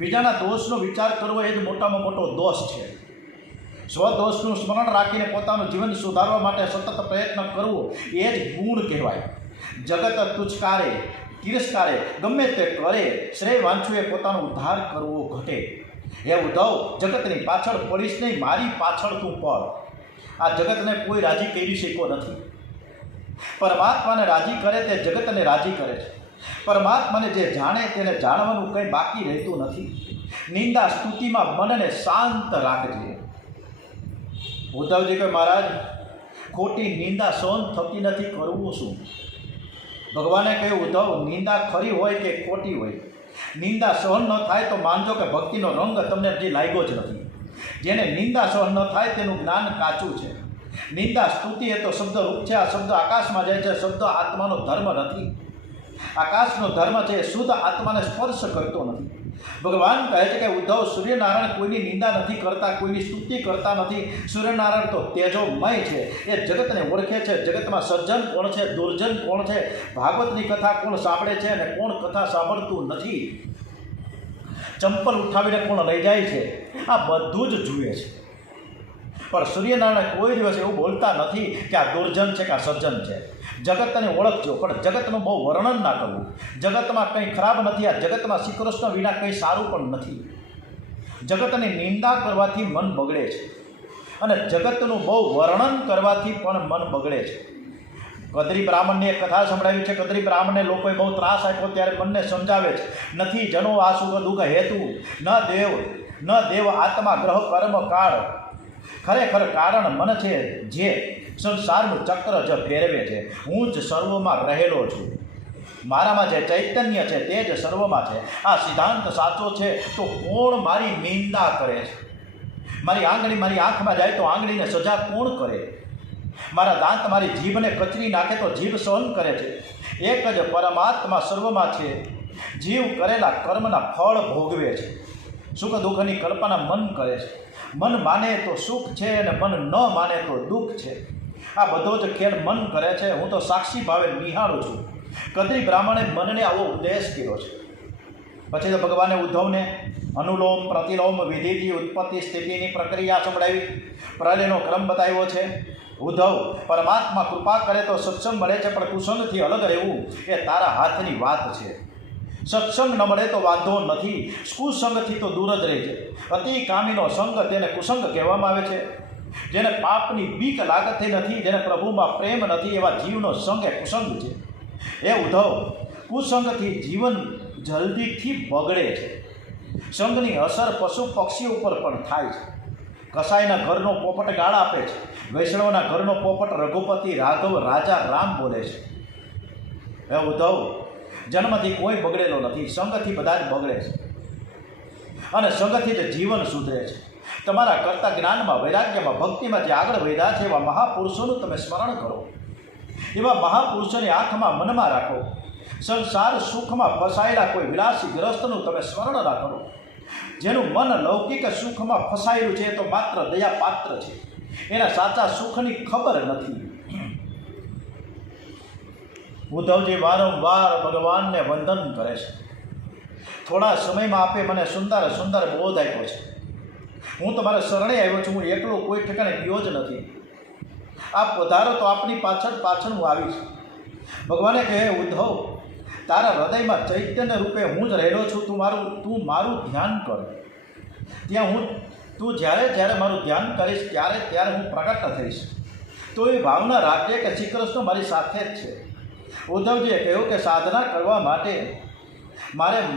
બીજાના દોષનો વિચાર કરવો એ જ મોટામાં મોટો દોષ છે. સ્વદોષનું સ્મરણ રાખીને પોતાનું જીવન સુધારવા માટે સતત પ્રયત્ન કરવો એ જ ગુણ કહેવાય. જગત તુચ્છકારે તિરસ્કારે ગમે તે કરે, શ્રેય વાંચુએ પોતાનો ઉદ્ધાર કરવો ઘટે. હે ઉદ્ધવ, જગતની પાછળ પડીશ નહીં, મારી પાછળ તું પડ. આ જગતને કોઈ રાજી કરી શક્યો નથી. પરમાત્માને રાજી કરે તે જગતને રાજી કરે છે. પરમાત્માને જે જાણે તેને જાણવાનું કંઈ બાકી રહેતું નથી. નિંદા સ્તુતિમાં મનને શાંત રાખજે. ઉદ્ધવજી કહે મહારાજ, ખોટી નિંદા સહન થતી નથી, કરવું શું? ભગવાને કહ્યું ઉદ્ધવ, નિંદા ખરી હોય કે ખોટી હોય, નિંદા સહન ન થાય તો માનજો કે ભક્તિનો રંગ તમને હજી લાગ્યો જ નથી. જેને નિંદા સહન ન થાય તેનું જ્ઞાન કાચું છે. નિંદા સ્તુતિ એ તો શબ્દરૂપ છે. આ શબ્દ આકાશમાં જાય છે. શબ્દ આત્માનો ધર્મ નથી. આકાશનો ધર્મ છે એ શુદ્ધ આત્માને સ્પર્શ કરતો નથી. ભગવાન કહે છે કે ઉદ્ધવ, સૂર્યનારાયણ કોઈની નિંદા નથી કરતા, કોઈની સ્તુતિ કરતા નથી. સૂર્યનારાયણ તો તેજોમય છે. એ જગતને ઓળખે છે. જગતમાં સજ્જન કોણ છે, દુર્જન કોણ છે, ભાગવતની કથા કોણ સાંભળે છે અને કોણ કથા સાંભળતું નથી, ચંપલ ઉઠાવીને કોણ લઈ જાય છે, આ બધું જ જુએ છે. પણ સૂર્યનારાયણ કોઈ દિવસ એવું બોલતા નથી કે આ દુર્જન છે કે આ સજ્જન છે. જગતને ઓળખજો, પણ જગતનું બહુ વર્ણન ના કરવું. જગતમાં કંઈ ખરાબ નથી. આ જગતમાં શ્રી કૃષ્ણ વિના કંઈ સારું પણ નથી. જગતની નિંદા કરવાથી મન બગડે છે અને જગતનું બહુ વર્ણન કરવાથી પણ મન બગડે છે. કદરી બ્રાહ્મણની એક કથા સંભળાવી છે. કદરી બ્રાહ્મણને લોકોએ બહુ ત્રાસ આપ્યો ત્યારે મનને સમજાવે છે, નથી જનો આ સુખ દુઃખ હેતુ, ન દેવ આત્મા ગ્રહ કર્મ કાળ. ખરેખર કારણ મન છે જે સંસારનું ચક્ર જ ફેરવે છે. હું જ સર્વમાં રહેલો છું. મારામાં જે ચૈતન્ય છે તે જ સર્વમાં છે. આ સિદ્ધાંત સાચો છે તો કોણ મારી નિંદા કરે છે? મારી આંગળી મારી આંખમાં જાય તો આંગળીને સજા કોણ કરે? મારા દાંત મારી જીભને કચરી નાખે તો જીભ સહન કરે છે. એક જ પરમાત્મા સર્વમાં છે. જીવ કરેલા કર્મના ફળ ભોગવે છે. સુખ દુઃખની કલ્પના મન કરે છે. મન માને તો સુખ છે અને મન ન માને તો દુઃખ છે. આ બધો જ ખેલ મન કરે છે. હું તો સાક્ષી ભાવે નિહાળું છું. કદરી બ્રાહ્મણે મનને આવો ઉપદેશ કર્યો છે. પછી તો ભગવાને ઉદ્ધવને અનુલોમ પ્રતિલોમ વિધિથી ઉત્પત્તિ સ્થિતિની પ્રક્રિયા સંભળાવી, પ્રલયનો ક્રમ બતાવ્યો છે. ઉદ્ધવ, પરમાત્મા કૃપા કરે તો સત્સંગ મળે છે, પણ કુસંગથી અલગ રહેવું એ તારા હાથની વાત છે. સત્સંગ ન મળે તો વાંધો નથી, કુસંગથી તો દૂર જ રહે છે. અતિ કામીનો સંગ તેને કુસંગ કહેવામાં આવે છે. જેને પાપની બીક લાગતી નથી, જેને પ્રભુમાં પ્રેમ નથી, એવા જીવનો સંગ એ કુસંગ છે. એ ઉદ્ધવ, કુસંગથી જીવન જલ્દીથી બગડે છે. સંગની અસર પશુ પક્ષી ઉપર પણ થાય છે. કસાઈના ઘરનો પોપટ ગાળ આપે છે. વૈષ્ણવના ઘરનો પોપટ રઘુપતિ રાઘવ રાજા રામ બોલે છે. હે ઉદ્ધવ, જન્મથી કોઈ બગડેલો નથી, સંગથી બધા જ બગડે છે અને સંગથી જ જીવન સુધરે છે. તમારા કરતા જ્ઞાનમાં, વૈરાગ્યમાં, ભક્તિમાં જે આગળ વધ્યા છે એવા મહાપુરુષોનું તમે સ્મરણ કરો. એવા મહાપુરુષોની આંખમાં, મનમાં રાખો. સંસાર સુખમાં ફસાયેલા કોઈ વિલાસી ગ્રસ્તનું તમે સ્મરણ રાખો. જેનું મન લૌકિક સુખમાં ફસાયેલું છે એ તો માત્ર દયા પાત્ર છે, એના સાચા સુખની ખબર નથી. ઉદ્ધવજી વારંવાર ભગવાનને વંદન કરે છે. થોડા સમયમાં આપે મને સુંદર સુંદર બોધ આપ્યો છે. હું તમારા શરણે આવ્યો છું, હું એકલો કોઈ ઠેકાણે ગયો જ નથી. આપ વધારો તો આપની પાછળ પાછળ હું આવીશ. ભગવાને કહે, ઉદ્ધવ, તારા હૃદયમાં ચૈતન્ય રૂપે હું જ રહેલો છું. તું મારું ધ્યાન કર. ત્યાં તું જ્યારે મારું ધ્યાન કરીશ ત્યારે હું પ્રગટ થઈશ. તો એ ભાવના રાખજે કે શ્રી કૃષ્ણ મારી સાથે જ છે. ઉદ્ધવજીએ કહ્યું કે સાધના કરવા માટે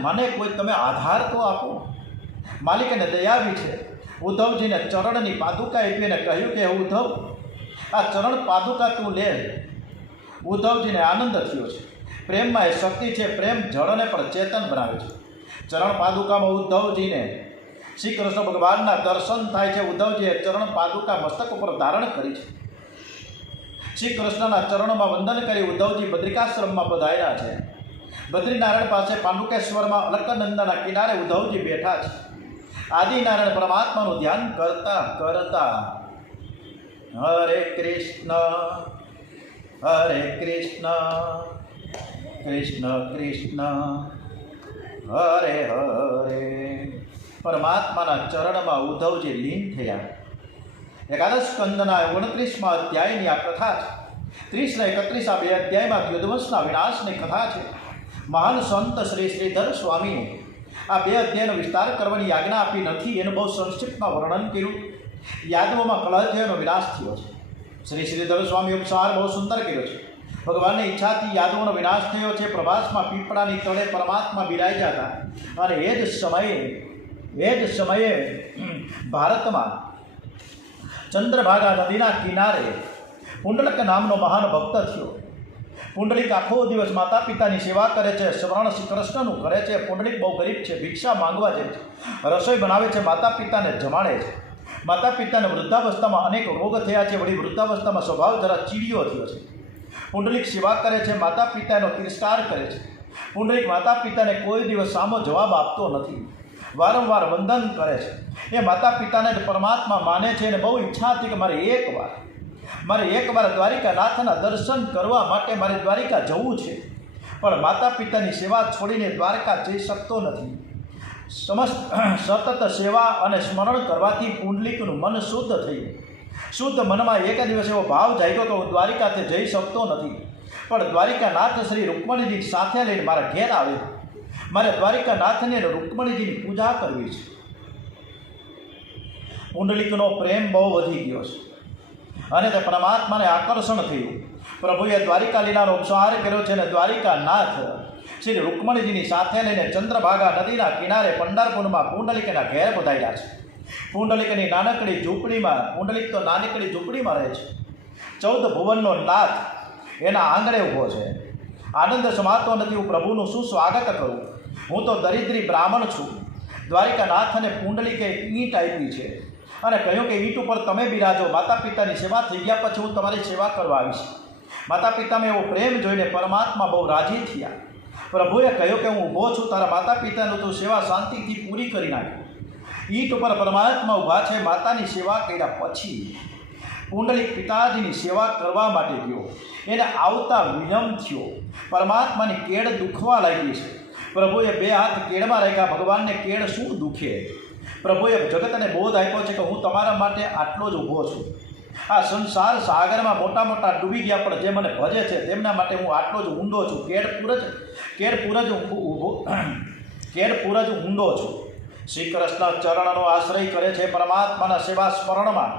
મને કોઈ તમે આધાર તો આપો. માલિકને દયાવી છે. ઉદ્ધવજીને ચરણની પાદુકા આપીને કહ્યું કે ઉદ્ધવ, આ ચરણ પાદુકા તું લે. ઉદ્ધવજીને આનંદ થયો છે. પ્રેમમાં એ શક્તિ છે. પ્રેમ જળને પણ ચેતન બનાવે છે. ચરણ પાદુકામાં ઉદ્ધવજીને શ્રી કૃષ્ણ ભગવાનના દર્શન થાય છે. ઉદ્ધવજીએ ચરણ પાદુકા મસ્તક ઉપર ધારણ કરી છે. શ્રી કૃષ્ણના ચરણોમાં વંદન કરી ઉદ્ધવજી બદ્રિકાશ્રમમાં પધાર્યા છે. બદ્રીનારાયણ પાસે પાંડુકેશ્વરમાં અલકનંદાના કિનારે ઉદ્ધવજી બેઠા છે. આદિનારાયણ પરમાત્માનું ધ્યાન કરતા કરતા હરે કૃષ્ણ કૃષ્ણ કૃષ્ણ હરે હરે પરમાત્માના ચરણમાં ઉદ્ધવજી લીન થયા. એકાદશ સ્કંદના 29મા અધ્યાયની આ કથા છે. 30 ને 31 આ બે અધ્યાયમાં યુદ્ધવંશના વિનાશની કથા છે. મહાન સંત શ્રી શ્રીધર સ્વામીએ આ બે અધ્યાયનો વિસ્તાર કરવાની આજ્ઞા આપી નથી. એનું બહુ સંક્ષિપ્તમાં વર્ણન કર્યું. યાદવોમાં કલહનો વિનાશ થયો છે. શ્રી શ્રીધર સ્વામી ઉપસાર બહુ સુંદર કર્યો છે. ભગવાનની ઈચ્છાથી યાદવોનો વિનાશ થયો છે. પ્રભાસમાં પીપળાની તળે પરમાત્મા બિરાજ્યા હતા અને એ જ સમયે ભારતમાં ચંદ્રભાગા નદીના કિનારે પુંડલિક નામનો મહાન ભક્ત થયો. પુંડલિક આખો દિવસ માતા પિતાની સેવા કરે છે, સ્મરણ શ્રી કૃષ્ણનું કરે છે. પુંડલિક બહુ ગરીબ છે, ભિક્ષા માંગવા જાય છે, રસોઈ બનાવે છે, માતા પિતાને જમાડે છે. માતા પિતાને વૃદ્ધાવસ્થામાં અનેક રોગ થયા છે. વળી વૃદ્ધાવસ્થામાં સ્વભાવ જરા ચીડિયો થયો છે. પુંડલિક સેવા કરે છે, માતા પિતાનો તિરસ્કાર કરે છે. પુંડલિક માતા પિતાને કોઈ દિવસ સામો જવાબ આપતો નથી. વારંવાર વંદન કરે છે. એ માતા પિતાને જ પરમાત્મા માને છે અને બહુ ઈચ્છા હતી કે મારે એકવાર દ્વારિકાનાથના દર્શન કરવા માટે મારે દ્વારિકા જવું છે. પણ માતા પિતાની સેવા છોડીને દ્વારકા જઈ શકતો નથી. સતત સેવા અને સ્મરણ કરવાથી પુંડલિકનું મન શુદ્ધ થયું. શુદ્ધ મનમાં એક દિવસ એવો ભાવ જાગ્યો તો દ્વારિકાથી જઈ શકતો નથી. પણ દ્વારિકાનાથ શ્રી રૂકમણીજી સાથે લઈને મારા ઘેર આવે. મારે દ્વારિકાનાથને રૂકમણીજીની પૂજા કરવી છે. પુંડલિકનો પ્રેમ બહુ વધી ગયો છે અને તે પરમાત્માને આકર્ષણ થયું. પ્રભુએ દ્વારિકા લીલાનો ઉપસાર કર્યો છે અને દ્વારિકાનાથ શ્રી રૂકમણીજીની સાથે લઈને ચંદ્રભાગા નદીના કિનારે પંઢરપુરમાં પુંડલિકના ઘેર પધાર્યા છે. પુંડલિકની નાનકડી ઝૂંપડીમાં, પુંડલિક તો નાનકડી ઝૂંપડીમાં રહે છે. 14 ભુવનનો નાથ એના આંગણે ઊભો છે. આનંદ સમાતો નથી. હું પ્રભુનું શું સ્વાગત કરું? હું તો દરિદ્રી બ્રાહ્મણ છું. દ્વારિકાનાથને પુંડલિકે ઈંટ આપી છે અને કહ્યું કે ઈંટ ઉપર તમે બિરાજો. માતા પિતાની સેવા થઈ ગયા પછી હું તમારી સેવા કરવા આવીશ. માતા પિતામાં એવો પ્રેમ જોઈને પરમાત્મા બહુ રાજી થયા. પ્રભુએ કહ્યું કે હું ઊભો છું, તારા માતા પિતાનું તું સેવા શાંતિથી પૂરી કરી નાખ. ઈંટ ઉપર પરમાત્મા ઊભા છે. માતાની સેવા કર્યા પછી પુંડલિક પિતાજીની સેવા કરવા માટે ગયો. એને આવતા વિલંબ થયો. પરમાત્માની કેળ દુખવા લાગી છે. પ્રભુએ 2 હાથ કેળમાં રાખ્યા. ભગવાનને કેળ શું દુખે? પ્રભુએ જગતને બોધ આપ્યો છે કે હું તમારા માટે આટલો જ ઊભો છું. આ સંસાર સાગરમાં મોટા મોટા ડૂબી ગયા પણ જે મને ભજે છે તેમના માટે હું આટલો જ ઊંડો છું. કેળપુર જ ઊંડો છું. શ્રી કૃષ્ણ ચરણનો આશ્રય કરે છે. પરમાત્માના સેવા સ્મરણમાં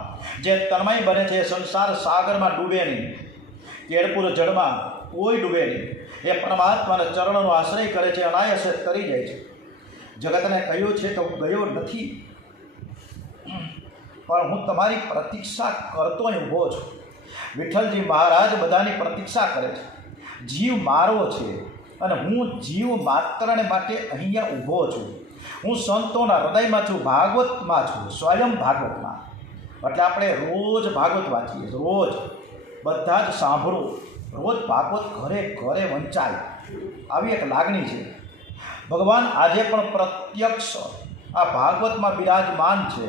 જે તન્મય બને છે સંસાર સાગરમાં ડૂબે નહીં. કેળપુર જળમાં કોઈ ડૂબે નહીં. એ પરમાત્માના ચરણનો આશ્રય કરે છે, અનાયાસે તરી જાય છે. જગતને કહ્યું છે તો હું ગયો નથી, પણ હું તમારી પ્રતીક્ષા કરતો ઊભો છું. વિઠ્ઠલજી મહારાજ બધાની પ્રતીક્ષા કરે છે. જીવ મારો છે અને હું જીવ માત્રને માટે અહીંયા ઊભો છું. હું સંતોના હૃદયમાં છું, ભાગવતમાં છું, સ્વયં ભાગવતમાં. એટલે આપણે રોજ ભાગવત વાંચીએ, રોજ બધા જ સાંભળો, રોજ ભાગવત ઘરે ઘરે વંચાય, આવી એક લાગણી છે. ભગવાન આજે પણ પ્રત્યક્ષ આ ભાગવતમાં બિરાજમાન છે.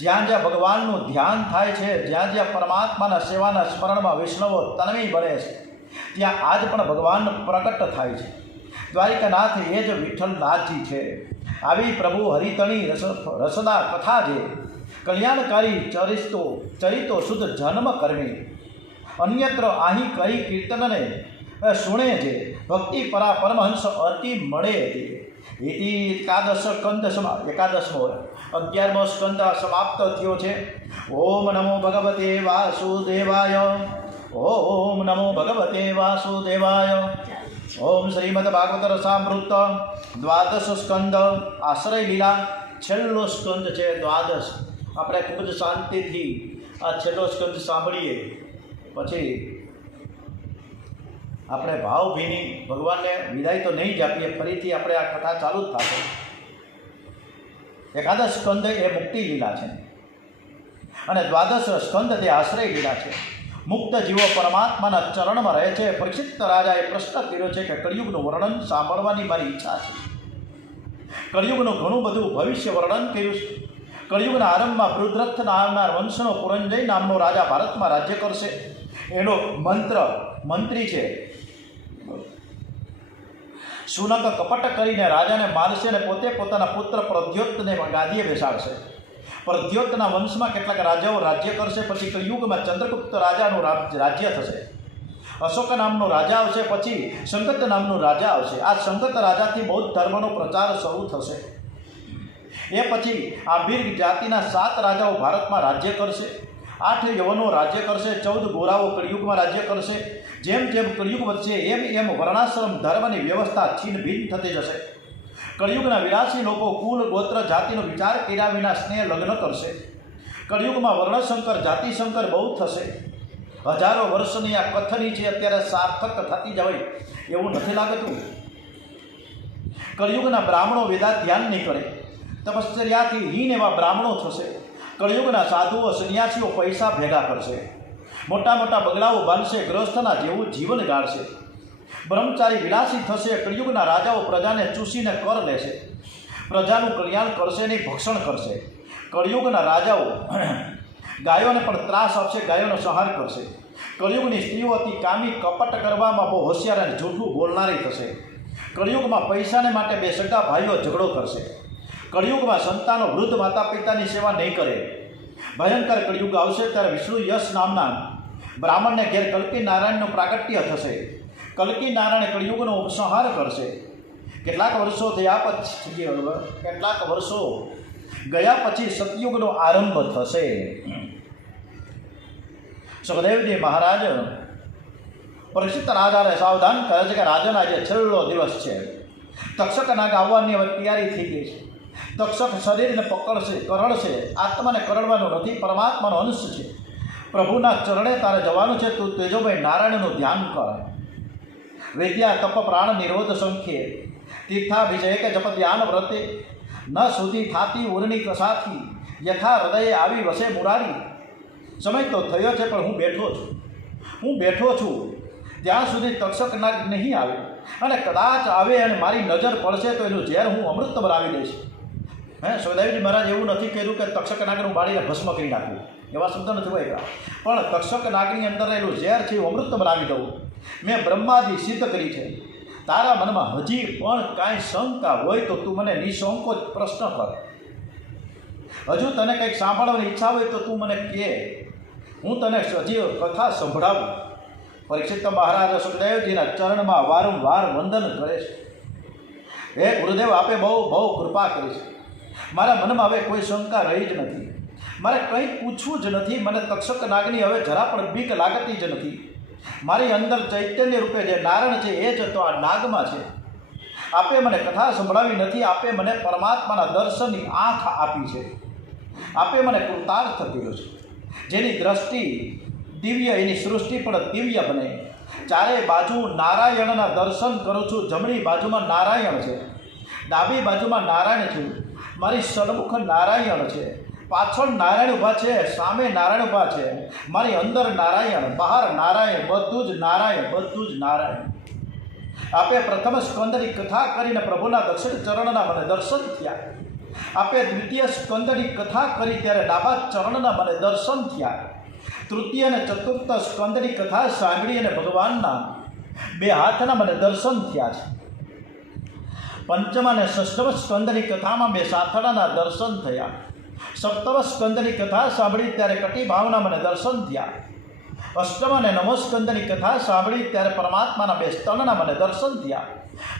જ્યાં જ્યાં ભગવાનનું ધ્યાન થાય છે, જ્યાં જ્યાં પરમાત્માના સેવાના સ્મરણમાં વૈષ્ણવો તન્મય બને છે, ત્યાં આજ પણ ભગવાન પ્રગટ થાય છે. દ્વારિકાનાથ એ જ વિઠ્ઠલનાથજી છે. આવી પ્રભુ હરિતણી રસના કથા જે કલ્યાણકારી ચરિતો શુદ્ધ જન્મ કરવી અન્યત્ર અહીં કરી કીર્તનને સુણે છે. ભક્તિ પરા પરમહંસ અતિ મળે તે. ઇતિ એકાદશમો 11મો સ્કંદ સમાપ્ત થયો છે. ઓમ નમો ભગવતે વાસુદેવાય. ઓમ નમો ભગવતે વાસુદેવાય. ઓમ શ્રીમદ ભાગવત રસામૃત 12 સ્કંદ આશ્રય લીલા છેલ્લો સ્કંદ છે 12. આપણે ખૂબ જ શાંતિથી આ છેલ્લો સ્કંદ સાંભળીએ, પછી આપણે ભાવભીની ભગવાનને વિદાય તો નહીં જ આપીએ, ફરીથી આપણે આ કથા ચાલુ જ થશે. એકાદશ સ્કંદ એ મુક્તિ લીલા છે અને 12 સ્કંદ તે આશ્રય લીલા છે. મુક્ત જીવો પરમાત્માના ચરણમાં રહે છે. પરીક્ષિત રાજાએ પ્રશ્ન કર્યો છે કે કળિયુગનું વર્ણન સાંભળવાની મારી ઈચ્છા છે. કળિયુગનું ઘણું બધું ભવિષ્ય વર્ણન કર્યું છે. કળિયુગના આરંભમાં પૃથ્રથ નામના વંશનો પુરંજય નામનો રાજા ભારતમાં રાજ્ય કરશે. એનો મંત્રી છે સુનક કપટ કરીને રાજાને મારશે અને પોતે પોતાના પુત્ર પ્રદ્યોતને ગાદીએ બેસાડશે. પ્રદ્યોતના વંશમાં કેટલાક રાજાઓ રાજ્ય કરશે. પછી કળિયુગમાં ચંદ્રગુપ્ત રાજાનું રાજ્ય થશે. અશોક નામનો રાજા આવશે. પછી સંગત નામનો રાજા આવશે. આ સંગત રાજાથી બૌદ્ધ ધર્મનો પ્રચાર શરૂ થશે. એ પછી આંભીર જાતિના 7 રાજાઓ ભારતમાં રાજ્ય કરશે. 8 યવનો રાજ્ય કરશે. 14 ગોરાઓ કળિયુગમાં રાજ્ય કરશે. જેમ જેમ કળિયુગ વધશે એમ વર્ણાશ્રમ ધર્મની વ્યવસ્થા છીન ભીન થતી જશે. કળિયુગના વિલાસી લોકો કુલ ગોત્ર જાતિનો વિચાર કર્યા વિના સ્નેહ લગ્ન કરશે. કળિયુગમાં વર્ણશંકર જાતિશંકર બહુ થશે. હજારો વર્ષની આ કથની છે અત્યારે સાર્થક થતી જ હોય એવું નથી લાગતું. કળિયુગના બ્રાહ્મણો વેદાંત ધ્યાન નહીં કરે. તપશ્ચર્યાથી હીન એવા બ્રાહ્મણો થશે. કળિયુગના સાધુઓ સંન્યાસીઓ પૈસા ભેગા કરશે. મોટા મોટા બગલાઓ બાંધશે. ગ્રસ્થના જેવું જીવન ગાળશે. બ્રહ્મચારી વિલાસી થશે. કળિયુગના રાજાઓ પ્રજાને ચૂસીને કર લેશે. પ્રજાનું કલ્યાણ કરશે નહીં, ભક્ષણ કરશે. કળિયુગના રાજાઓ ગાયોને પણ ત્રાસ આપશે, ગાયોનો સંહાર કરશે. કળિયુગની સ્ત્રીઓ અતિ કામી, કપટ કરવામાં બહુ હોશિયાર અને જૂઠું બોલનારી થશે. કળિયુગમાં પૈસાને માટે 2 સગા ભાઈઓ ઝઘડો કરશે. કળિયુગમાં સંતાનો વૃદ્ધ માતા પિતાની સેવા નહીં કરે. ભયંકર કળિયુગ આવશે ત્યારે વિષ્ણુ યશ નામના બ્રાહ્મણને ઘેર કલ્કી નારાયણનું પ્રાગટ્ય થશે. કલ્કી નારાયણ કળિયુગનો ઉપસંહાર કરશે. કેટલાક વર્ષો ગયા પછી સતયુગનો આરંભ થશે. સુખદેવજી મહારાજ પરીક્ષિત રાજાને સાવધાન કરે છે કે રાજન આજે છેલ્લો દિવસ છે. તક્ષક નાગ આવવાની હવે તૈયારી થઈ ગઈ છે. તક્ષક શરીરને પકડશે, કરડશે. આત્માને કરડવાનો નથી, પરમાત્માનો અંશ છે. પ્રભુના ચરણે તારે જવાનું છે. તું તેજોભાઈ નારાયણનું ધ્યાન કર. વિદ્યા તપ પ્રાણ નિરોધ સંખ્યે તીર્થાભિષેક જપ ધ્યાન વ્રતે ન સુધી થાતી ઉર્ણી કસાથી યથા હૃદયે આવી વસે મુરારી. સમય તો થયો છે પણ હું બેઠો છું ત્યાં સુધી તક્ષક નાગ નહીં આવે, અને કદાચ આવે અને મારી નજર પડશે તો એનું ઝેર હું અમૃત બનાવી દઈશ. સુખદેવજી મહારાજ એવું નથી કર્યું કે તક્ષક નાગનું બાળીને ભસ્મ કરી નાખ્યું, એવા શબ્દ નથી હોય, પણ તક્ષક નાગની અંદર રહેલું ઝેર છે હું અમૃત બનાવી દઉં. મેં બ્રહ્માજી સિદ્ધ કરી છે. તારા મનમાં હજી પણ કાંઈ શંકા હોય તો તું મને નિઃસંકોચ પ્રશ્ન કર. હજુ તને કંઈક સાંભળવાની ઈચ્છા હોય તો તું મને કહે, હું તને હજી કથા સંભળાવું. પરીક્ષિત મહારાજ સુખદેવજીના ચરણમાં વારંવાર વંદન કરે છે. હે ગુરુદેવ, આપે બહુ કૃપા કરી છે. મારા મનમાં હવે કોઈ શંકા રહી જ નથી. મારે કંઈ પૂછવું જ નથી. મને તક્ષક નાગની હવે જરા પણ બીક લાગતી જ નથી. મારી અંદર ચૈતન્ય રૂપે જે નારાયણ છે એ જ તો આ નાગમાં છે. આપે મને કથા સંભળાવી નથી. આપે મને પરમાત્માના દર્શનની આંખ આપી છે. આપે મને કૃતાર્થ કર્યો છે. જેની દ્રષ્ટિ દિવ્ય, એની સૃષ્ટિ પણ દિવ્ય બને. ચારે બાજુ નારાયણના દર્શન કરું છું. જમણી બાજુમાં નારાયણ છે, ડાબી બાજુમાં નારાયણ છું. મારી સન્મુખ નારાયણ છે, પાછળ નારાયણ ઊભા છે, સામે નારાયણ ઊભા છે. મારી અંદર નારાયણ, બહાર નારાયણ, બધું જ નારાયણ, બધું જ નારાયણ. આપે પ્રથમ સ્કંદની કથા કરીને પ્રભુના દક્ષિણ ચરણના મને દર્શન થયા. આપે દ્વિતીય સ્કંદની કથા કરી ત્યારે ડાબા ચરણના મને દર્શન થયા. તૃતીય અને ચતુર્થ સ્કંદની કથા સાંભળી અને ભગવાનના બે હાથના મને દર્શન થયા છે. પંચમ અને ષષ્ઠમ સ્કંદની કથામાં બે સાથળાના દર્શન થયા. સપ્તમ સ્કંદની કથા સાંભળી ત્યારે કટી ભાવના મને દર્શન થયા. અષ્ટમ અને નવમ સ્કંદની કથા સાંભળી ત્યારે પરમાત્માના બે સ્તનના મને દર્શન થયા.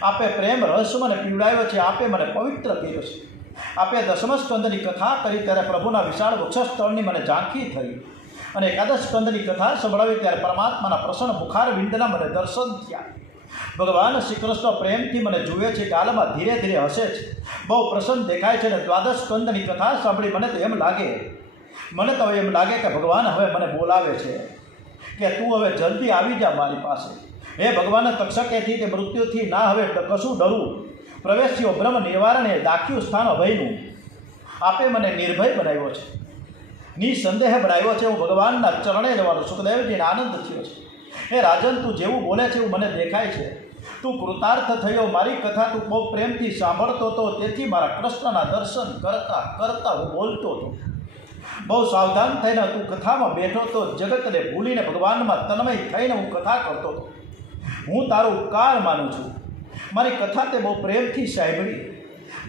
આપે પ્રેમ રસ મને પીવડાવ્યો છે, આપે મને પવિત્ર કર્યો છે. આપે દસમ સ્કંદની કથા કરી ત્યારે પ્રભુના વિશાળ વક્ષસ્થળની મને ઝાંખી થઈ. અને એકાદશ સ્કંદની કથા સંભળાવી ત્યારે પરમાત્માના પ્રસન્ન મુખાર વિંદના મને દર્શન થયા. ભગવાન શ્રી કૃષ્ણ પ્રેમથી મને જુએ છે, ગાલમાં ધીરે ધીરે હસે છે, બહુ પ્રસન્ન દેખાય છે. અને દ્વાદશ સ્કંદની કથા સાંભળી મને તો એમ લાગે કે ભગવાન હવે મને બોલાવે છે કે તું હવે જલ્દી આવી જા મારી પાસે. હે ભગવાન, તક્ષકેથી કે મૃત્યુથી ના હવે કશું ડરું. પ્રવેશ્યો બ્રહ્મ નિવારણે દાખ્યું સ્થાન અભયનું. આપે મને નિર્ભય બનાવ્યો છે, નિસંદેહ બનાવ્યો છે. હું ભગવાનના ચરણે જવાનો સુખદેવજીને આનંદ થયો છે. હે રાજન, તું જેવું બોલે છે એવું મને દેખાય છે. તું કૃતાર્થ થયો, મારી કથા તું બહુ પ્રેમથી સાંભળતો હતો, તેથી મારા કૃષ્ણના દર્શન કરતાં કરતાં હું બોલતો હતો. બહુ સાવધાન થઈને તું કથામાં બેઠો તો જગતને ભૂલીને ભગવાનમાં તન્મય થઈને હું કથા કરતો હતો. હું તારો ઉપકાર માનું છું. મારી કથા તે બહુ પ્રેમથી સાંભળી.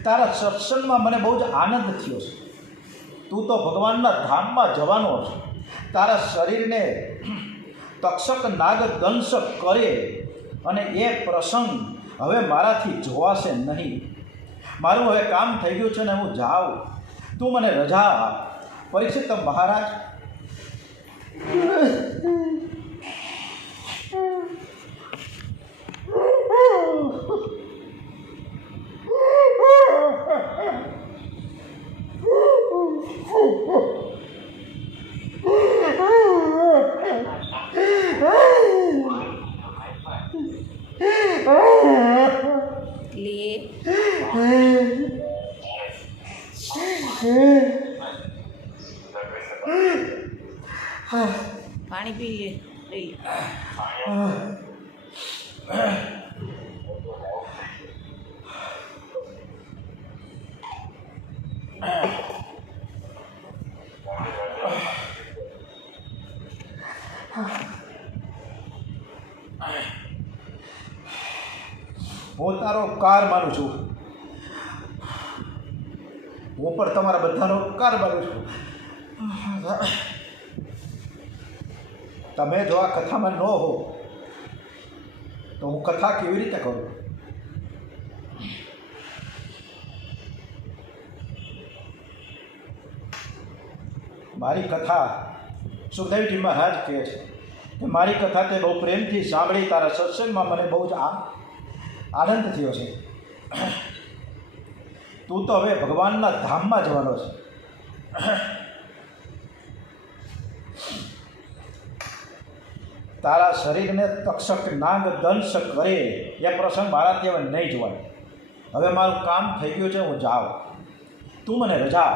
તારા સત્સંગમાં મને બહુ જ આનંદ થયો છે. તું તો ભગવાનના ધામમાં જવાનો છે. તારા શરીરને તક્ષક નાગ દંશ કરે અને એ પ્રસંગ હવે મારાથી જોવાશે નહીં. મારું હવે કામ થઈ ગયું છે ને હું જાઉં. તું મને રજા આપ. પરીક્ષિત મહારાજ, પાણી પી લે. હું તારો ઉપકાર માનું છું. હું પણ તમારા બધાનો ઉપકાર માનું છું. તમે જો આ કથામાં ન હો તો હું કથા કેવી રીતે કરું? મારી કથા સુખદેવજી મહારાજ કહે છે કે મારી કથા તે બહુ પ્રેમથી સાંભળી. તારા સત્સંગમાં મને બહુ જ આનંદ થયો છે. તું તો હવે ભગવાનના ધામમાં જવાનો છે. તારા શરીરને તક્ષક નાગ દંશ કરે એ પ્રસંગ મારાથી હવે નહીં જોવાય. હવે મારું કામ થઈ ગયું છે, હું જાઉં. તું મને રજા.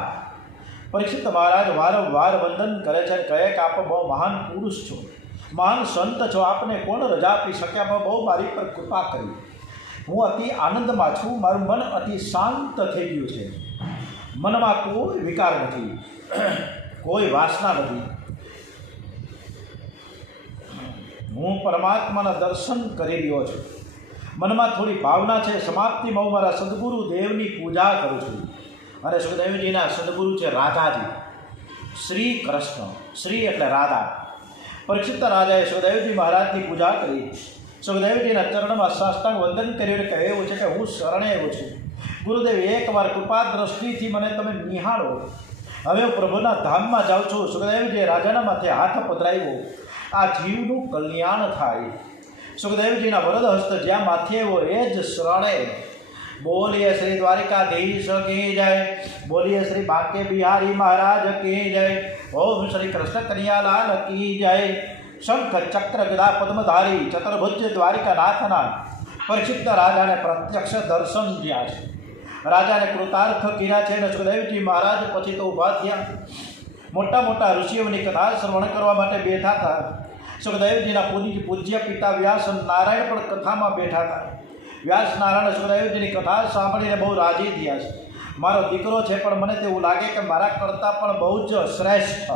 પરીક્ષિત મહારાજ વારંવાર વંદન કરે છે, કહે કે આપ બહુ મહાન પુરુષ છો, મહાન સંત છો, આપને કોણ રજા આપી શકે? આપ બહુ મારી પર કૃપા કરી. હું અતિ આનંદમાં છું. મારું મન અતિ શાંત થઈ ગયું છે. મનમાં કોઈ વિકાર નથી, કોઈ વાસના નથી. હું પરમાત્માના દર્શન કરી રહ્યો છું. મનમાં થોડી ભાવના છે. સમાપ્તિમાં હું મારા સદગુરુ દેવની પૂજા કરું છું. અને સુખદેવજીના સદગુરુ છે રાધાજી, શ્રી કૃષ્ણ. શ્રી એટલે રાધા. પરીક્ષિત રાજાએ સુખદેવજી મહારાજની પૂજા કરી. સુખદેવજીના ચરણમાં સાષ્ટાંગ વંદન કર્યું. કહેવું છે કે હું શરણે આવ્યો છું. ગુરુદેવ, એકવાર કૃપા દ્રષ્ટિથી મને તમે નિહાળો. હવે હું પ્રભુના ધામમાં જાઉં છું. સુખદેવજીએ રાજાના માથે હાથ પધરાવ્યો. આ જીવનું કલ્યાણ થાય. સુખદેવજીના વરદ હસ્ત જ્યાં માથે આવ્યો એ જ શરણે. બોલીએ શ્રી દ્વારિકાધીશ કી જય. બોલીએ શ્રી બાંકે બિહારી મહારાજ કી જય. ઓમ શ્રી કૃષ્ણ કનૈયાલાલ કી જય. શંખ ચક્ર ગદા પદ્મધારી ચતુર્ભુજ દ્વારિકાનાથના પરીક્ષિત રાજાને પ્રત્યક્ષ દર્શન થયા છે. રાજાને કૃતાર્થ કર્યા છે અને સુખદેવજી મહારાજ પછી તો ઊભા થયા. મોટા મોટા ઋષિઓની કથા શ્રવણ કરવા માટે બેઠા હતા. સુખદેવજીના પૂજ્ય પિતા વ્યાસ નારાયણ પણ કથામાં બેઠા હતા. વ્યાસ નારાયણ સુખદેવજીની કથા સાંભળીને બહુ રાજી થયા છે. મારો દીકરો છે પણ મને તેવું લાગે કે મારા કરતાં પણ બહુ જ શ્રેષ્ઠ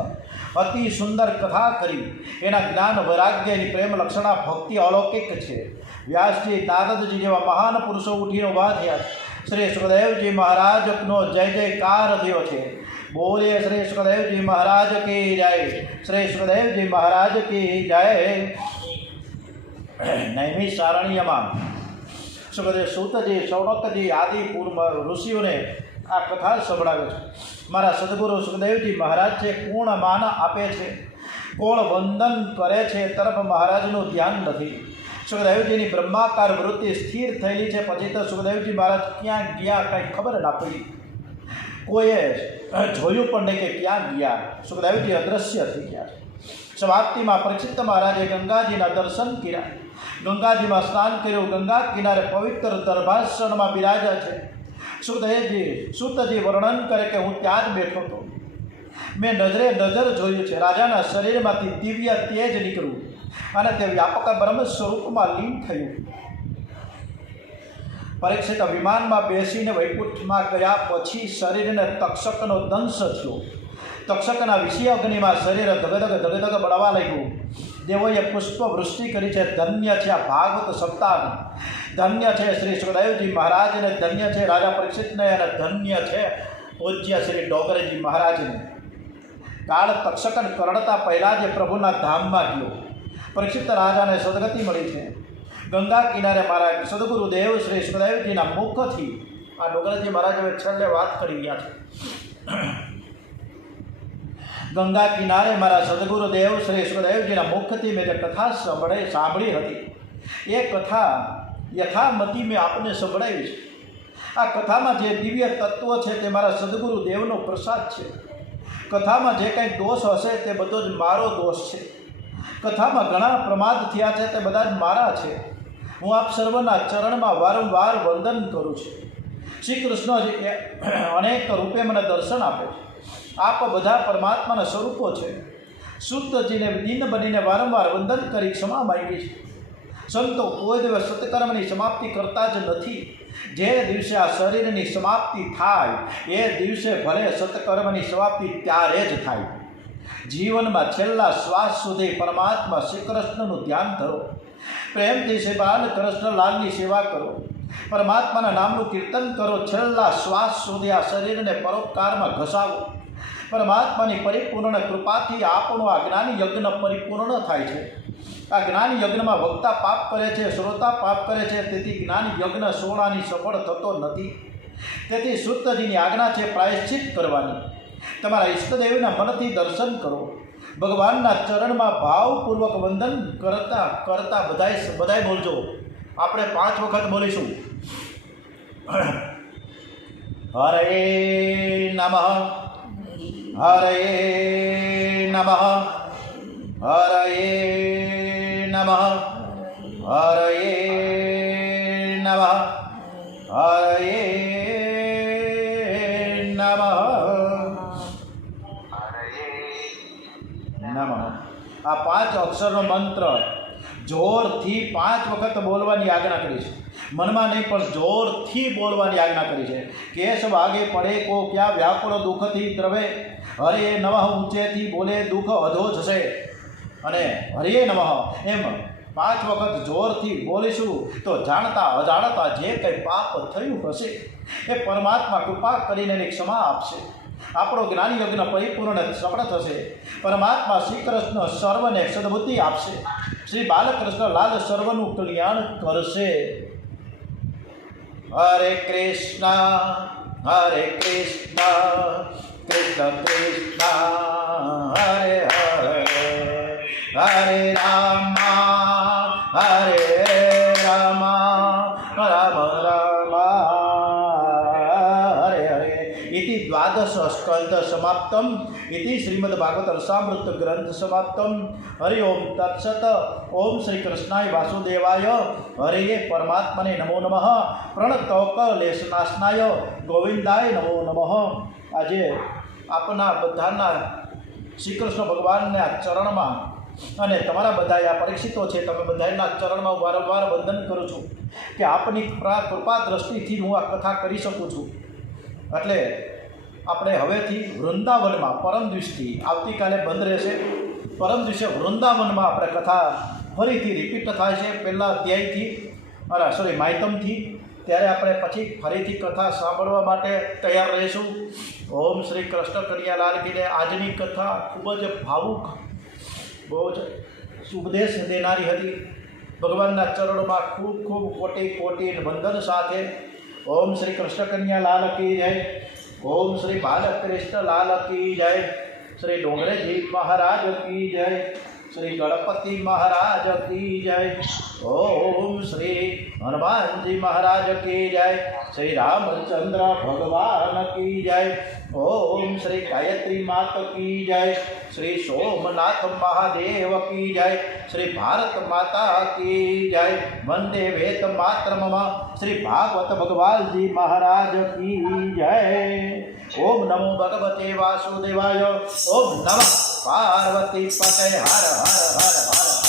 અતિ સુંદર કથા કરી. એના જ્ઞાન વૈરાગ્યની પ્રેમ લક્ષણા ભક્તિ અલૌકિક છે. વ્યાસજી નારદજી જેવા મહાન પુરુષો ઉઠીને ઊભા થયા. શ્રી સુખદેવજી મહારાજનો જય જયકાર થયો છે. બોલીએ શ્રી સુખદેવજી મહારાજ કી જય. શ્રી સુખદેવજી મહારાજ કી જય. નૈમિષારણ્યમાં સુખદેવ સૂતજી શૌનકજી આદિ પૂર્વ ઋષિઓને આ કથા સંભળાવે છે. મારા સદગુરુ સુખદેવજી મહારાજ છે પૂર્ણ માન આપે છે, કોણ વંદન કરે છે તરફ મહારાજનું ધ્યાન નથી. સુખદેવજીની બ્રહ્માકાર વૃત્તિ સ્થિર થયેલી છે. પછી તો સુખદેવજી મહારાજ ક્યાં ગયા કાંઈ ખબર ના પડી. કોઈએ જોયું પણ નહીં કે ક્યાં ગયા. સુખદેવજી અદૃશ્ય થઈ ગયા. સમાપ્તિમાં પરીક્ષિત મહારાજે ગંગાજીના દર્શન કર્યા. ગંગાજીમાં સ્નાન કર્યું. ગંગા કિનારે પવિત્ર દરભાસણમાં બિરાજ્યા છે. સૂતજી વર્ણન કરે કે હું ત્યાં જ બેઠો હતો. મેં નજરે નજર જોયું છે. રાજાના શરીરમાંથી દિવ્ય તેજ નીકળ્યું અને તે વ્યાપક બ્રહ્મ સ્વરૂપમાં લીન થયું. પરીક્ષિત વિમાનમાં બેસીને વૈકુંઠમાં ગયા પછી શરીરને તક્ષકનો દંશ થયો. તક્ષકના વિષય અગ્નિમાં શરીર ધગધગ બળવા લાગ્યું. દેવોએ પુષ્પ વૃષ્ટિ કરી છે. ધન્ય છે આ ભાગવત સપ્તાહ. ધન્ય છે શ્રી સુખદેવજી મહારાજને, ધન્ય છે રાજા પરીક્ષિતને અને ધન્ય છે પૂજ્ય શ્રી ડોગરજી મહારાજને. કાળ તક્ષકન કરડતા પહેલાં જ પ્રભુના ધામમાં ગયો. પરીક્ષિત રાજાને સદગતિ મળી છે. ગંગા કિનારે મારા સદગુરુદેવ શ્રી સુખદેવજીના મુખથી આ ડોગરજી મહારાજ હવે છેલ્લે વાત કરી ગયા છે. ગંગા કિનારે મારા સદગુરુદેવ શ્રી સુખદેવજીના મુખથી મેં જે કથા સાંભળી હતી એ કથા યથામતી મેં આપને સંભળાવી છે. આ કથામાં જે દિવ્ય તત્વ છે તે મારા સદગુરુદેવનો પ્રસાદ છે. કથામાં જે કંઈ દોષ હશે તે બધો જ મારો દોષ છે. કથામાં ઘણા પ્રમાદ થયા છે તે બધા જ મારા છે. હું આપ સર્વના ચરણમાં વારંવાર વંદન કરું છું. શ્રી કૃષ્ણજી અનેક રૂપે મને દર્શન આપે છે. આપ બધા પરમાત્માના સ્વરૂપો છે. શુદ્ધજીને દિન બનીને વારંવાર વંદન કરી ક્ષમા માંગી છે. સંતો કોઈ દિવસ સત્કર્મની સમાપ્તિ કરતા જ નથી. જે દિવસે આ શરીરની સમાપ્તિ થાય એ દિવસે ભલે સત્કર્મની સમાપ્તિ ત્યારે જ થાય. જીવનમાં છેલ્લા શ્વાસ સુધી પરમાત્મા શ્રી કૃષ્ણનું ધ્યાન ધરો. પ્રેમથી શ્રી બાલકૃષ્ણલાલની સેવા કરો. પરમાત્માના નામનું કીર્તન કરો. છેલ્લા શ્વાસ સુધી આ શરીરને પરોપકારમાં ઘસાવો. પરમાત્માની પરિપૂર્ણ કૃપાથી આપણું આ જ્ઞાની યજ્ઞ પરિપૂર્ણ થાય છે. આ જ્ઞાની યજ્ઞમાં વક્તા પાપ કરે છે, શ્રોતા પાપ કરે છે. તેથી જ્ઞાની યજ્ઞ સોળાની સફળ થતો નથી. તેથી શુદ્ધજીની આજ્ઞા છે પ્રાયશ્ચિત કરવાની. તમારા ઈષ્ટદેવના મનથી દર્શન કરો. ભગવાનના ચરણમાં ભાવપૂર્વક વંદન કરતા બધાય બોલજો. આપણે 5 વખત બોલીશું. હરે નમઃ, હરે નમઃ, હરે નમઃ, હરે નમઃ, હરે નમઃ, નમઃ. આ 5 અક્ષરનો મંત્ર જોરથી 5 વખત બોલવાની આજ્ઞા કરી છે. મનમાં નહીં પણ જોરથી બોલવાની આજ્ઞા કરી છે. કેસ વાગે પડે કો ક્યાં વ્યાકુળ દુઃખથી દ્રવે. હરે નમઃ ઊંચેથી બોલે દુઃખ અધો જશે. અને હરે નમઃ એમ 5 વખત જોરથી બોલીશું તો જાણતા અજાણતા જે કંઈ પાપ થયું હશે એ પરમાત્મા કૃપા કરીને એની ક્ષમા આપશે. આપણો જ્ઞાની યજ્ઞ પરિપૂર્ણ સફળ થશે. પરમાત્મા શ્રી કૃષ્ણ સર્વને સદબુદ્ધિ આપશે. શ્રી બાલકૃષ્ણ લાલ સર્વનું કલ્યાણ કરશે. હરે કૃષ્ણ, હરે કૃષ્ણ, કૃષ્ણ કૃષ્ણ હરે હરે, હરે રામ, હરે રામ, રામ રામ હરે હરે. ઇતિ દ્વાદશ द्वादश स्कंद समाप्तम इति श्रीमद्भागवत रसामृत ग्रंथ समाप्तम। हरि ओम तत्सत। ओम श्री कृष्णाय वासुदेवाय हरे परमात्मने नमो नमः। प्रणतोकलेशनाशनाय गोविंदाय नमो नमः। આજે આપના બધાના શ્રી કૃષ્ણ ભગવાનના ચરણમાં અને તમારા બધા આ પરીક્ષિતો છે, તમે બધાના ચરણમાં વારંવાર વંદન કરું છું કે આપની કૃપા દ્રષ્ટિથી હું આ કથા કરી શકું છું। એટલે આપણે હવેથી વૃંદાવનમાં પરમ દિવસથી, આવતીકાલે બંધ રહેશે, પરમ દિવસે વૃંદાવનમાં આપણે કથા ફરીથી રિપીટ થાય છે પહેલા અધ્યાયથી માયતમથી। ત્યારે આપણે પછી ફરીથી કથા સાંભળવા માટે તૈયાર રહીશું। ઓમ શ્રી કૃષ્ણ કનૈયાલાલ કી જય। આજની કથા ખૂબ જ ભાવુક, બહુ જ ઉપદેશ દેનારી હતી। ભગવાનના ચરણોમાં ખૂબ ખૂબ કોટી કોટી વંદન સાથે ઓમ શ્રી કૃષ્ણ કનૈયાલાલ કી જય। ઓમ શ્રી બાલકૃષ્ણ લાલ કી જય। શ્રી ડોંગરેજી મહારાજ કી જય। श्री गणपति महाराज की जय। ओम श्री हनुमानजी महाराज की जय। श्री रामचंद्र भगवान की जय। ओम श्री गायत्री माता की जय। श्री सोमनाथ महादेव की जय। श्री भारत माता की जय। वंदे वेद मातरम श्री भागवत भगवान जी महाराज की जय। ओम नमो भगवते वासुदेवाय। ओम नमः पार्वती पते हर हर हर हर।